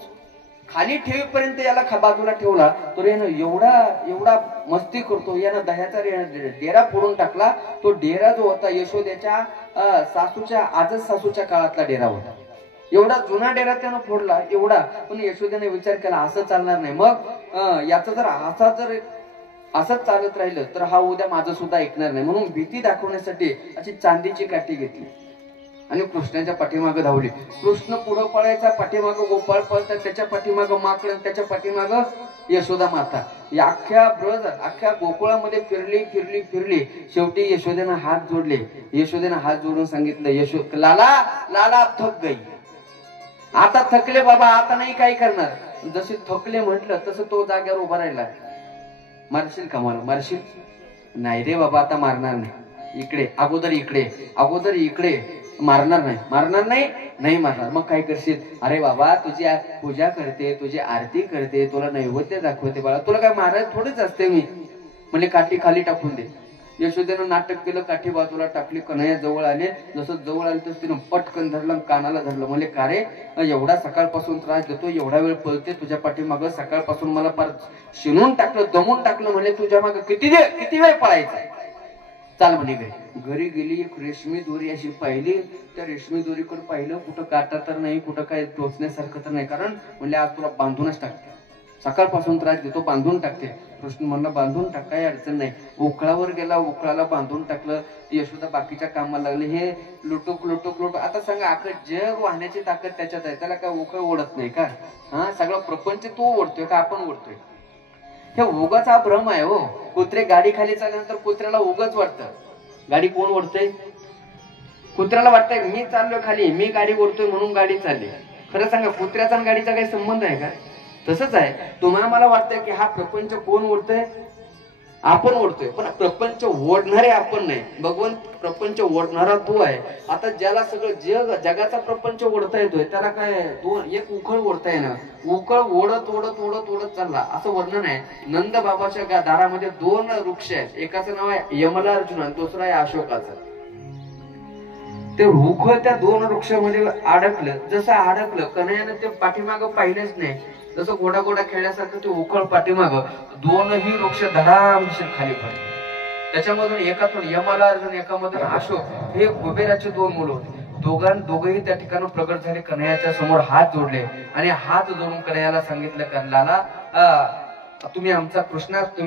खाली ठेवीपर्यंत याला बाजूला ठेवला तर यानं एवढा मस्ती करतो. यानं दह्याचा डेरा फोडून टाकला. तो डेरा जो होता यशोदेच्या आजच सासूच्या काळातला डेरा होता. एवढा जुना डेरा त्यानं फोडला एवढा. पण यशोदेने विचार केला असं चालणार नाही. मग याचं जर असंच चालत राहिलं तर हा उद्या माझं सुद्धा ऐकणार नाही. म्हणून भीती दाखवण्यासाठी अशी चांदीची काठी घेतली आणि कृष्णाच्या पाठीमागं धावली. कृष्ण पुढं पळायचा, पाठीमागं गोपाळ पळतात, त्याच्या पाठीमागं माकड, त्याच्या पाठीमागं यशोदा माता. या अख्ख्या गोकुळामध्ये फिरली. शेवटी यशोदेनं हात जोडून सांगितलं, लाला थक गई, आता थकले बाबा, आता नाही काय करणार. जसे थकले म्हटलं तसं तो जाग्यावर उभा राहिला. मारशील का मला? मारशील? नाही रे बाबा, आता मारणार नाही. अगोदर इकडे मारणार नाही मारणार. मग काय करशील? अरे बाबा, तुझी पूजा करते, तुझी आरती करते, तुला नैवेद्य दाखवते बाळा, तुला काय मारायला थोडीच असते मी. म्हणजे काठी खाली टाकून दे. यशोदेनं नाटक केलं, काठी बाजूला टाकली. कन्हैया जवळ आले. जसं जवळ आले तसं तिनं पटकन धरलं, कानाला धरलं. म्हणजे का रे, एवढा सकाळपासून त्रास देतो, एवढा वेळ पळते तुझ्या पाठीमागं, सकाळपासून मला फार शिनून टाकलं, दमून टाकलं, म्हणजे तुझ्या मागं किती वेळ पळायचा. चाल म्हणे घरी गेली. एक रेशमी दोरी अशी पाहिली. त्या रेशमी दोरीकडे पाहिलं, कुठं काटा तर नाही, कुठं काय टोचण्यासारखं तर नाही. कारण म्हणले आज तुला बांधूनच टाकते, सकाळपासून त्रास देतो, बांधून टाकते. कृष्ण म्हणलं बांधून टाक, काही अडचण नाही. उकळावर गेला, उकळाला बांधून टाकलं. यशोदा बाकीच्या कामाला लागले. हे लुटूक. आता सांगा, अख्खं जग वाहण्याची ताकद त्याच्यात आहे, त्याला काय उकळ ओढत नाही का? हा, सगळा प्रपंच तो ओढतोय का आपण ओढतोय? हे उगाच हा भ्रम आहे हो. कुत्रे गाडी खाली चालल्यानंतर कुत्र्याला उगाच वाटतं गाडी कोण ओढतोय. कुत्र्याला वाटतंय मी चाललोय खाली, मी गाडी ओढतोय म्हणून गाडी चालली. खरं सांगा, कुत्र्याचा आणि गाडीचा काही संबंध आहे का? तसंच आहे. तुम्हाला मला वाटतंय की हा प्रपंच कोण ओढतोय? आपण ओढतोय. पण प्रपंच ओढणारे आपण नाही, भगवंत प्रपंच ओढणारा तो आहे. आता ज्याला सगळं जगाचा प्रपंच ओढता येतोय त्याला काय एक उखळ ओढता येणार. उखळ ओढत चालला असं वर्णन आहे. नंद बाबाच्या दारामध्ये 2 वृक्ष आहेत. एकाचं नाव आहे यमलार्जुन आणि दुसरं आहे अशोकाचं. ते उखळ त्या 2 वृक्षामध्ये अडकलं. जसं अडकलं, कन्हैयानं ते पाठीमागं पाहिलेच नाही. जसं घोडा खेळल्यासारखं ते उखळ पाठीमागं 2ही वृक्ष धडामशीर खाली पडले. त्याच्यामधून एकातून यमलार्जुन, एकामधून अशोक, हे कुबेराचे 2 मुलं होते. दोघंही त्या ठिकाणी प्रगट झाले. कन्हैयाच्या समोर हात जोडले आणि हात जोडून कन्हैयाला सांगितलं, लाला तुम्ही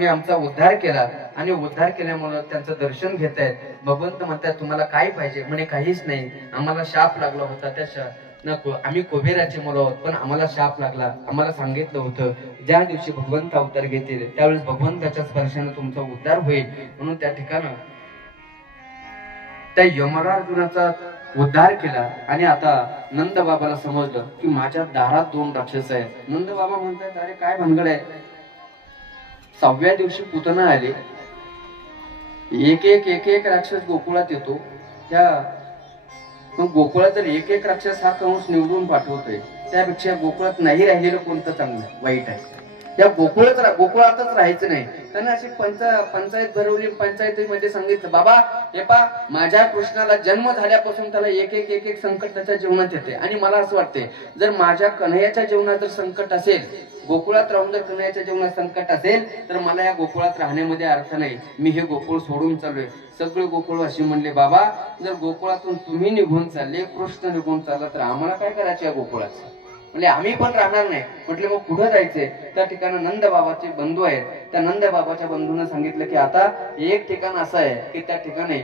आमचा उद्धार केला आणि उद्धार केल्यामुळे त्यांचं दर्शन घेतायत. भगवंत म्हणतात तुम्हाला काय पाहिजे? म्हणे काहीच नाही, आम्हाला शाप लागला होता, त्या नको, आम्ही कुबेराचे मुलं आहोत, पण आम्हाला शाप लागला. आम्हाला सांगितलं होतं ज्या दिवशी भगवंत अवतार घेतील त्यावेळेस भगवंताच्या स्पर्शाने तुमचा उद्धार होईल. म्हणून त्या ठिकाणी त्या यमरार्जुनाचा उद्धार केला. आणि आता नंद बाबाला समजलं की माझ्या दारात 2 राक्षस आहेत. नंद बाबा म्हणतात, अरे काय भानगड आहे? 6व्या दिवशी पुतना आले. एक राक्षस गोकुळात येतो. मग गोकुळात तर एक राक्षस हा कंस निवडून पाठवतोय, त्यापेक्षा गोकुळात नाही राहिलेलं कोणतं चांगलं वाईट आहे. या गोकुळातच राहायचं नाही. त्याने अशी पंचायत भरवली. पंचायतीमध्ये सांगितलं, बाबा हे पा, माझ्या कृष्णाला जन्म झाल्यापासून त्याला एक एक संकट त्याच्या जीवनात येते. आणि मला असं वाटते, जर माझ्या कन्हैयाच्या जीवनात जर संकट असेल, गोकुळात राहून जर कन्हैयाच्या जीवनात संकट असेल, तर मला या गोकुळात राहण्यामध्ये अर्थ नाही. मी हे गोकुळ सोडून चाललोय. सगळे गोकुळवासी म्हणले, बाबा जर गोकुळातून तुम्ही निघून चालले, कृष्ण निघून चालला, तर आम्हाला काय करायचं या गोकुळाचं? म्हणजे आम्ही पण राहणार नाही. म्हटले मग कुठं जायचंय? त्या ठिकाणी नंद बाबाचे बंधू आहेत. त्या नंद बाबाच्या बंधूने सांगितलं की आता एक ठिकाण असं आहे की त्या ठिकाणी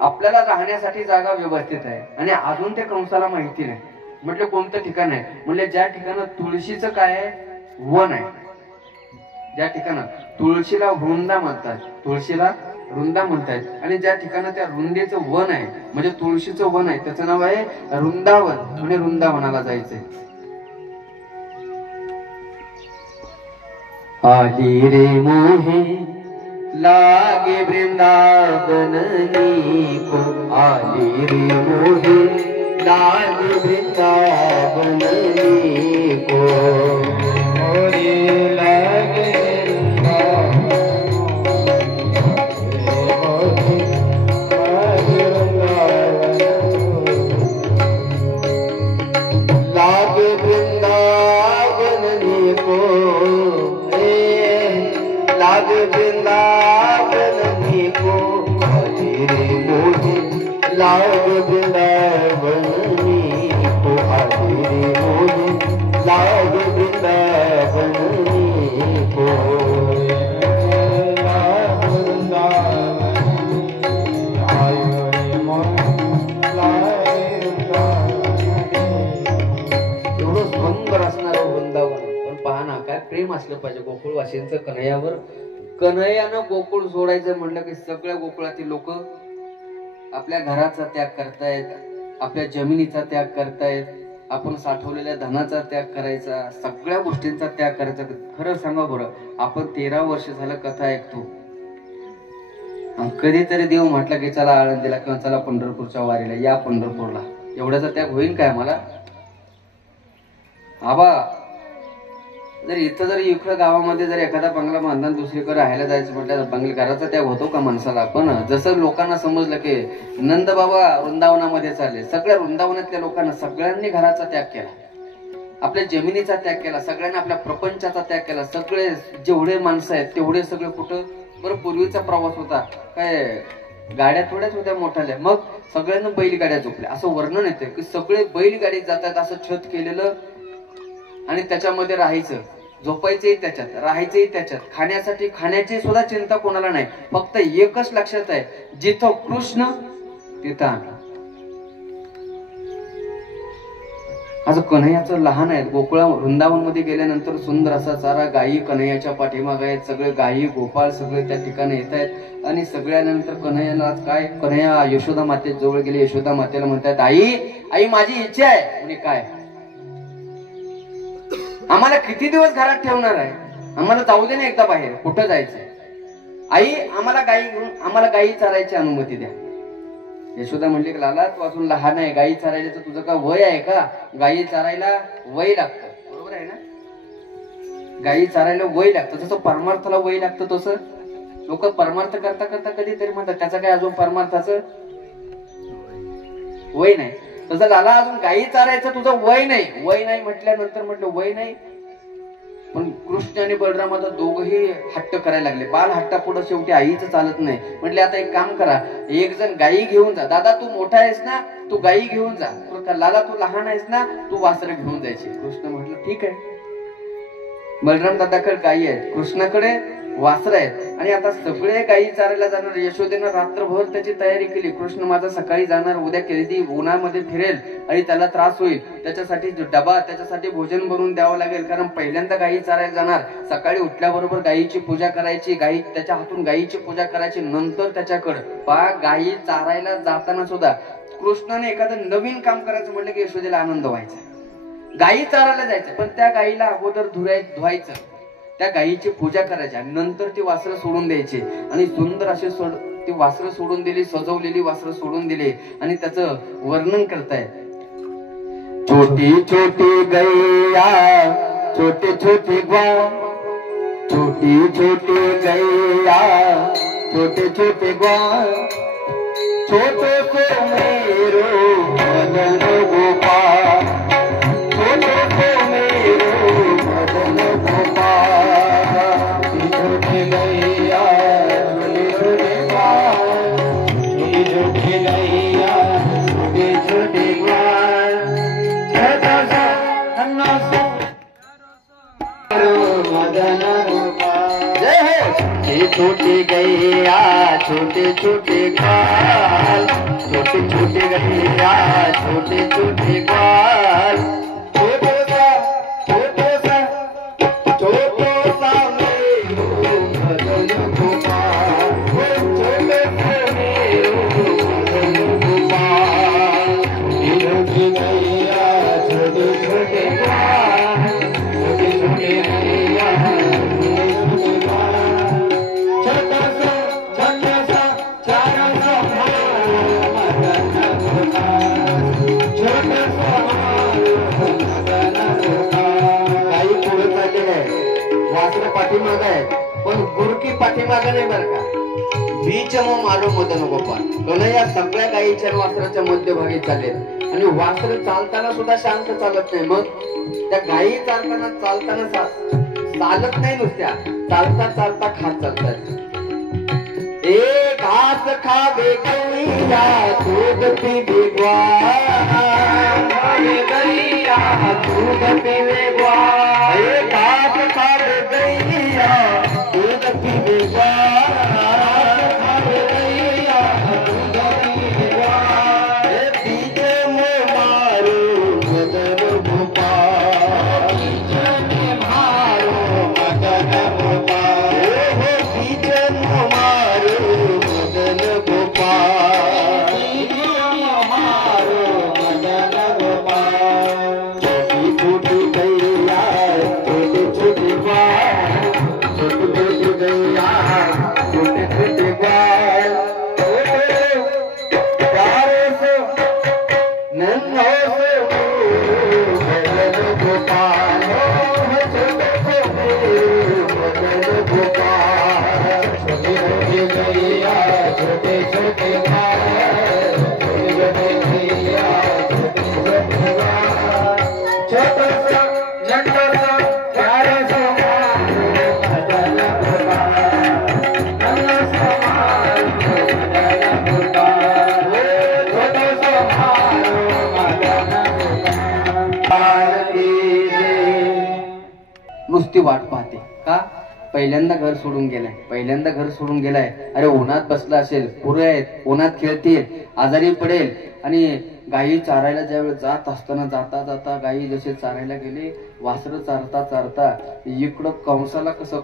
आपल्याला राहण्यासाठी जागा व्यवस्थित आहे आणि अजून ते कंसाला माहिती नाही. म्हटलं कोणतं ठिकाण आहे? म्हणजे ज्या ठिकाणी तुळशीचं काय आहे, वन आहे. ज्या ठिकाणी तुळशीला वृंदा म्हणतात, तुळशीला वृंदा म्हणतायत. आणि ज्या ठिकाणी त्या वृंदेचं वन आहे, म्हणजे तुळशीचं वन आहे, त्याचं नाव आहे वृंदावन. म्हणजे वृंदावनाला जायचंय. आली रे मोहे लागे वृंदावन को, आली रे मोहे लागे वृंदावन को, मोरे लागे प्रेम असलं पाहिजे गोकुळवासींचं कन्हैयावर. कन्हैयानं गोकुळ सोडायचं म्हणलं की सगळ्या गोकुळातील लोक आपल्या घराचा त्याग करतायत, आपल्या जमिनीचा त्याग करतायत, आपण साठवलेल्या धनाचा त्याग करायचा, सगळ्या गोष्टींचा त्याग करायचा. खरं सांगा बरं, आपण 13 वर्ष झालं कथा ऐकतो. कधीतरी देव म्हटलं की चला आळंदीला किंवा चला पंढरपूरच्या वारीला, या पंढरपूरला, एवढ्याचा त्याग होईल काय मला? आबा जर इथं जर इकडं गावामध्ये जर एखादा बंगला बांधून दुसरीकडे राहायला जायचं म्हटलं, बंगला घराचा त्याग होतो का माणसाला? पण जसं लोकांना समजलं की नंद बाबा वृंदावनामध्ये चालले, सगळ्या वृंदावनातल्या लोकांना सगळ्यांनी घराचा त्याग केला, आपल्या जमिनीचा त्याग केला, सगळ्यांनी आपल्या प्रपंचाचा त्याग केला. सगळे जेवढे माणसं आहेत तेवढे सगळे कुठं? बरं पूर्वीचा प्रवास होता काय, गाड्या थोड्याच होत्या मोठ्याल्या, मग सगळ्यांना बैलगाड्या झोपल्या. असं वर्णन येते की सगळे बैलगाडीत जातात, असं छत केलेलं आणि त्याच्यामध्ये राहायचं, झोपायचंही त्याच्यात, राहायचंही त्याच्यात, खाण्यासाठी खाण्याची सुद्धा चिंता कोणाला नाही. फक्त एकच लक्षात आहे, जिथं कृष्ण तिथं आम्ही. आज कन्हैयाचं लहान आहे. गोकुळा वृंदावन मध्ये गेल्यानंतर सुंदर असा चारा, गायी कन्हैयाच्या पाठीमागे आहेत, सगळे गायी गोपाळ सगळे त्या ठिकाणी येत आहेत. आणि सगळ्यानंतर कन्हैयाला काय, कन्हैया यशोदा माते जवळ गेले. यशोदा मातेला म्हणतात, आई आई माझी इच्छा आहे. म्हणजे काय, आम्हाला किती दिवस घरात ठेवणार आहे? आम्हाला जाऊ दे ना एकदा बाहेर, कुठं जायचंय? आई आम्हाला गायी चारायची अनुमती द्या. यशोदा म्हणली, लाला तू अजून लहान आहे, गायी चारायला तुझं का वय आहे का? गायी चारायला वय लागतं, बरोबर आहे ना? गायी चारायला वय लागतं, जसं परमार्थाला वय लागतं तसं लोक परमार्थ करता करता कधीतरी म्हणतात त्याचं काय अजून परमार्थाचं वय नाही. तसं लाला अजून गायी चारायचं तुझं वय नाही. वय नाही म्हटल्यानंतर म्हटलं वय नाही, पण कृष्ण आणि बलरामाचा दोघही हट्ट करायला लागले. बाल हट्टा पुढे शेवटी आईचं चालत नाही. म्हटले आता एक काम करा, एक जण गायी घेऊन जा. दादा तू मोठा आहेस ना, तू गायी घेऊन जा. लाला तू लहान आहेस ना, तू वासरं घेऊन जायची. कृष्ण म्हटलं ठीक आहे. बलराम दादाकडे गायी आहेत, कृष्णाकडे वासरं आहेत. आणि आता सगळे गायी चारायला जाणार. यशोदेनं रात्रभर त्याची तयारी केली. कृष्ण माझा सकाळी जाणार, उद्या केली उन्हामध्ये फिरेल आणि त्याला त्रास होईल, त्याच्यासाठी डबा, त्याच्यासाठी भोजन बनवून द्यावं लागेल. कारण पहिल्यांदा गायी चारायला जाणार, सकाळी उठल्याबरोबर गायीची पूजा करायची, गायी त्याच्या हातून गायीची पूजा करायची, नंतर त्याच्याकडे गायी चारायला जाताना सुद्धा कृष्णाने एखादं नवीन काम करायचं म्हटलं की यशोदेला आनंद व्हायचा. गायी चारायला जायचं, पण त्या गायीला अगोदर धुवायचं, त्या गायीची पूजा करायची आणि नंतर ती वासरं सोडून द्यायची. आणि सुंदर असे ती वासरं सोडून दिली, सजवलेली वासरं सोडून दिली. आणि त्याचं वर्णन करताय, छोटी छोटी गैया छोटे छोटे ग्वाल, छोटी छोटी गैया, छोटे छोटे ग्वाल, छोटे को मेरो मदन गोपाल, छोटे को मेरो मदन गोपाल। छोटे गैया छोटे छोटे ग्वाल, छोटे छोटे गैया छोटे छोटे ग्वाल, छोटा सा अन्ना सा मदन गोपाल। जय हो। छोटे गैया छोटे छोटे ग्वाल, छोटे छोटे गैया छोटे छोटे ग्वाल, छोटे सा छोटे सा छोटे सा मेरो मदन गोपाल, छोटे सा मेरो मदन गोपाल। छोटे गैया छोटे छोटे ग्वाल, छोटे छोटे गैया छोटे छोटे ग्वाल, छोटा सा छोटा सा छोटा सा मदन गोपाल, छोटा सा मदन गोपाल। काही पुढे चालले आहे, वासर पाठीमाग आहे, पण गुरकी पाठीमाग नाही बरं का। बीच मग मालो मदन गोपाल दोन या सगळ्या गायीच्या वासराच्या मध्यभागी चालेल आणि वासर चालताना सुद्धा शांत चालत नाही। मग त्या गायी चालताना चालत नाही, नुसत्या चालता चालता खात चालतात। ए घास खावे गैया दूध पीवे ग्वाल, गैया दूध पीवे ग्वाल, ए घास खावे गैया दूध पीवे ग्वाल, गैया दूध पीवे ग्वाल। ए बीजे में मारो मदन गोपाल, बीजे में मारो मदन गोपाल, हो बीजे में मारो मदन गोपाल, बीजे में मारो मदन गोपाल। छोटी छोटी गैया छोटे छोटे ग्वाल, छोटी छोटी गैया छोटे छोटे ग्वाल, प्यारे से नन्हे से मदन गोपाल, छोटे से मदन गोपाल। छोटे छोटे गैया छोटे छोटे ग्वाल, छोटे छोटे गैया छोटे छोटे ग्वाल, छोटा सा झंडा सा प्यारा सा मदन गोपाल, अन्ना सा मदन गोपाल, छोटा सा मदन गोपाल। नुसती वाट पाहते का? पहिल्यांदा घर सोडून गेलाय, अरे उन्हात बसला असेल, पुरे आहेत, उन्हात खेळतील, आजारी पडेल। आणि गायी चारायला ज्यावेळेस जात असताना जाता जाता गायी जसे चारायला गेले, वासरं चारता चारता इकडं कंसाला कसं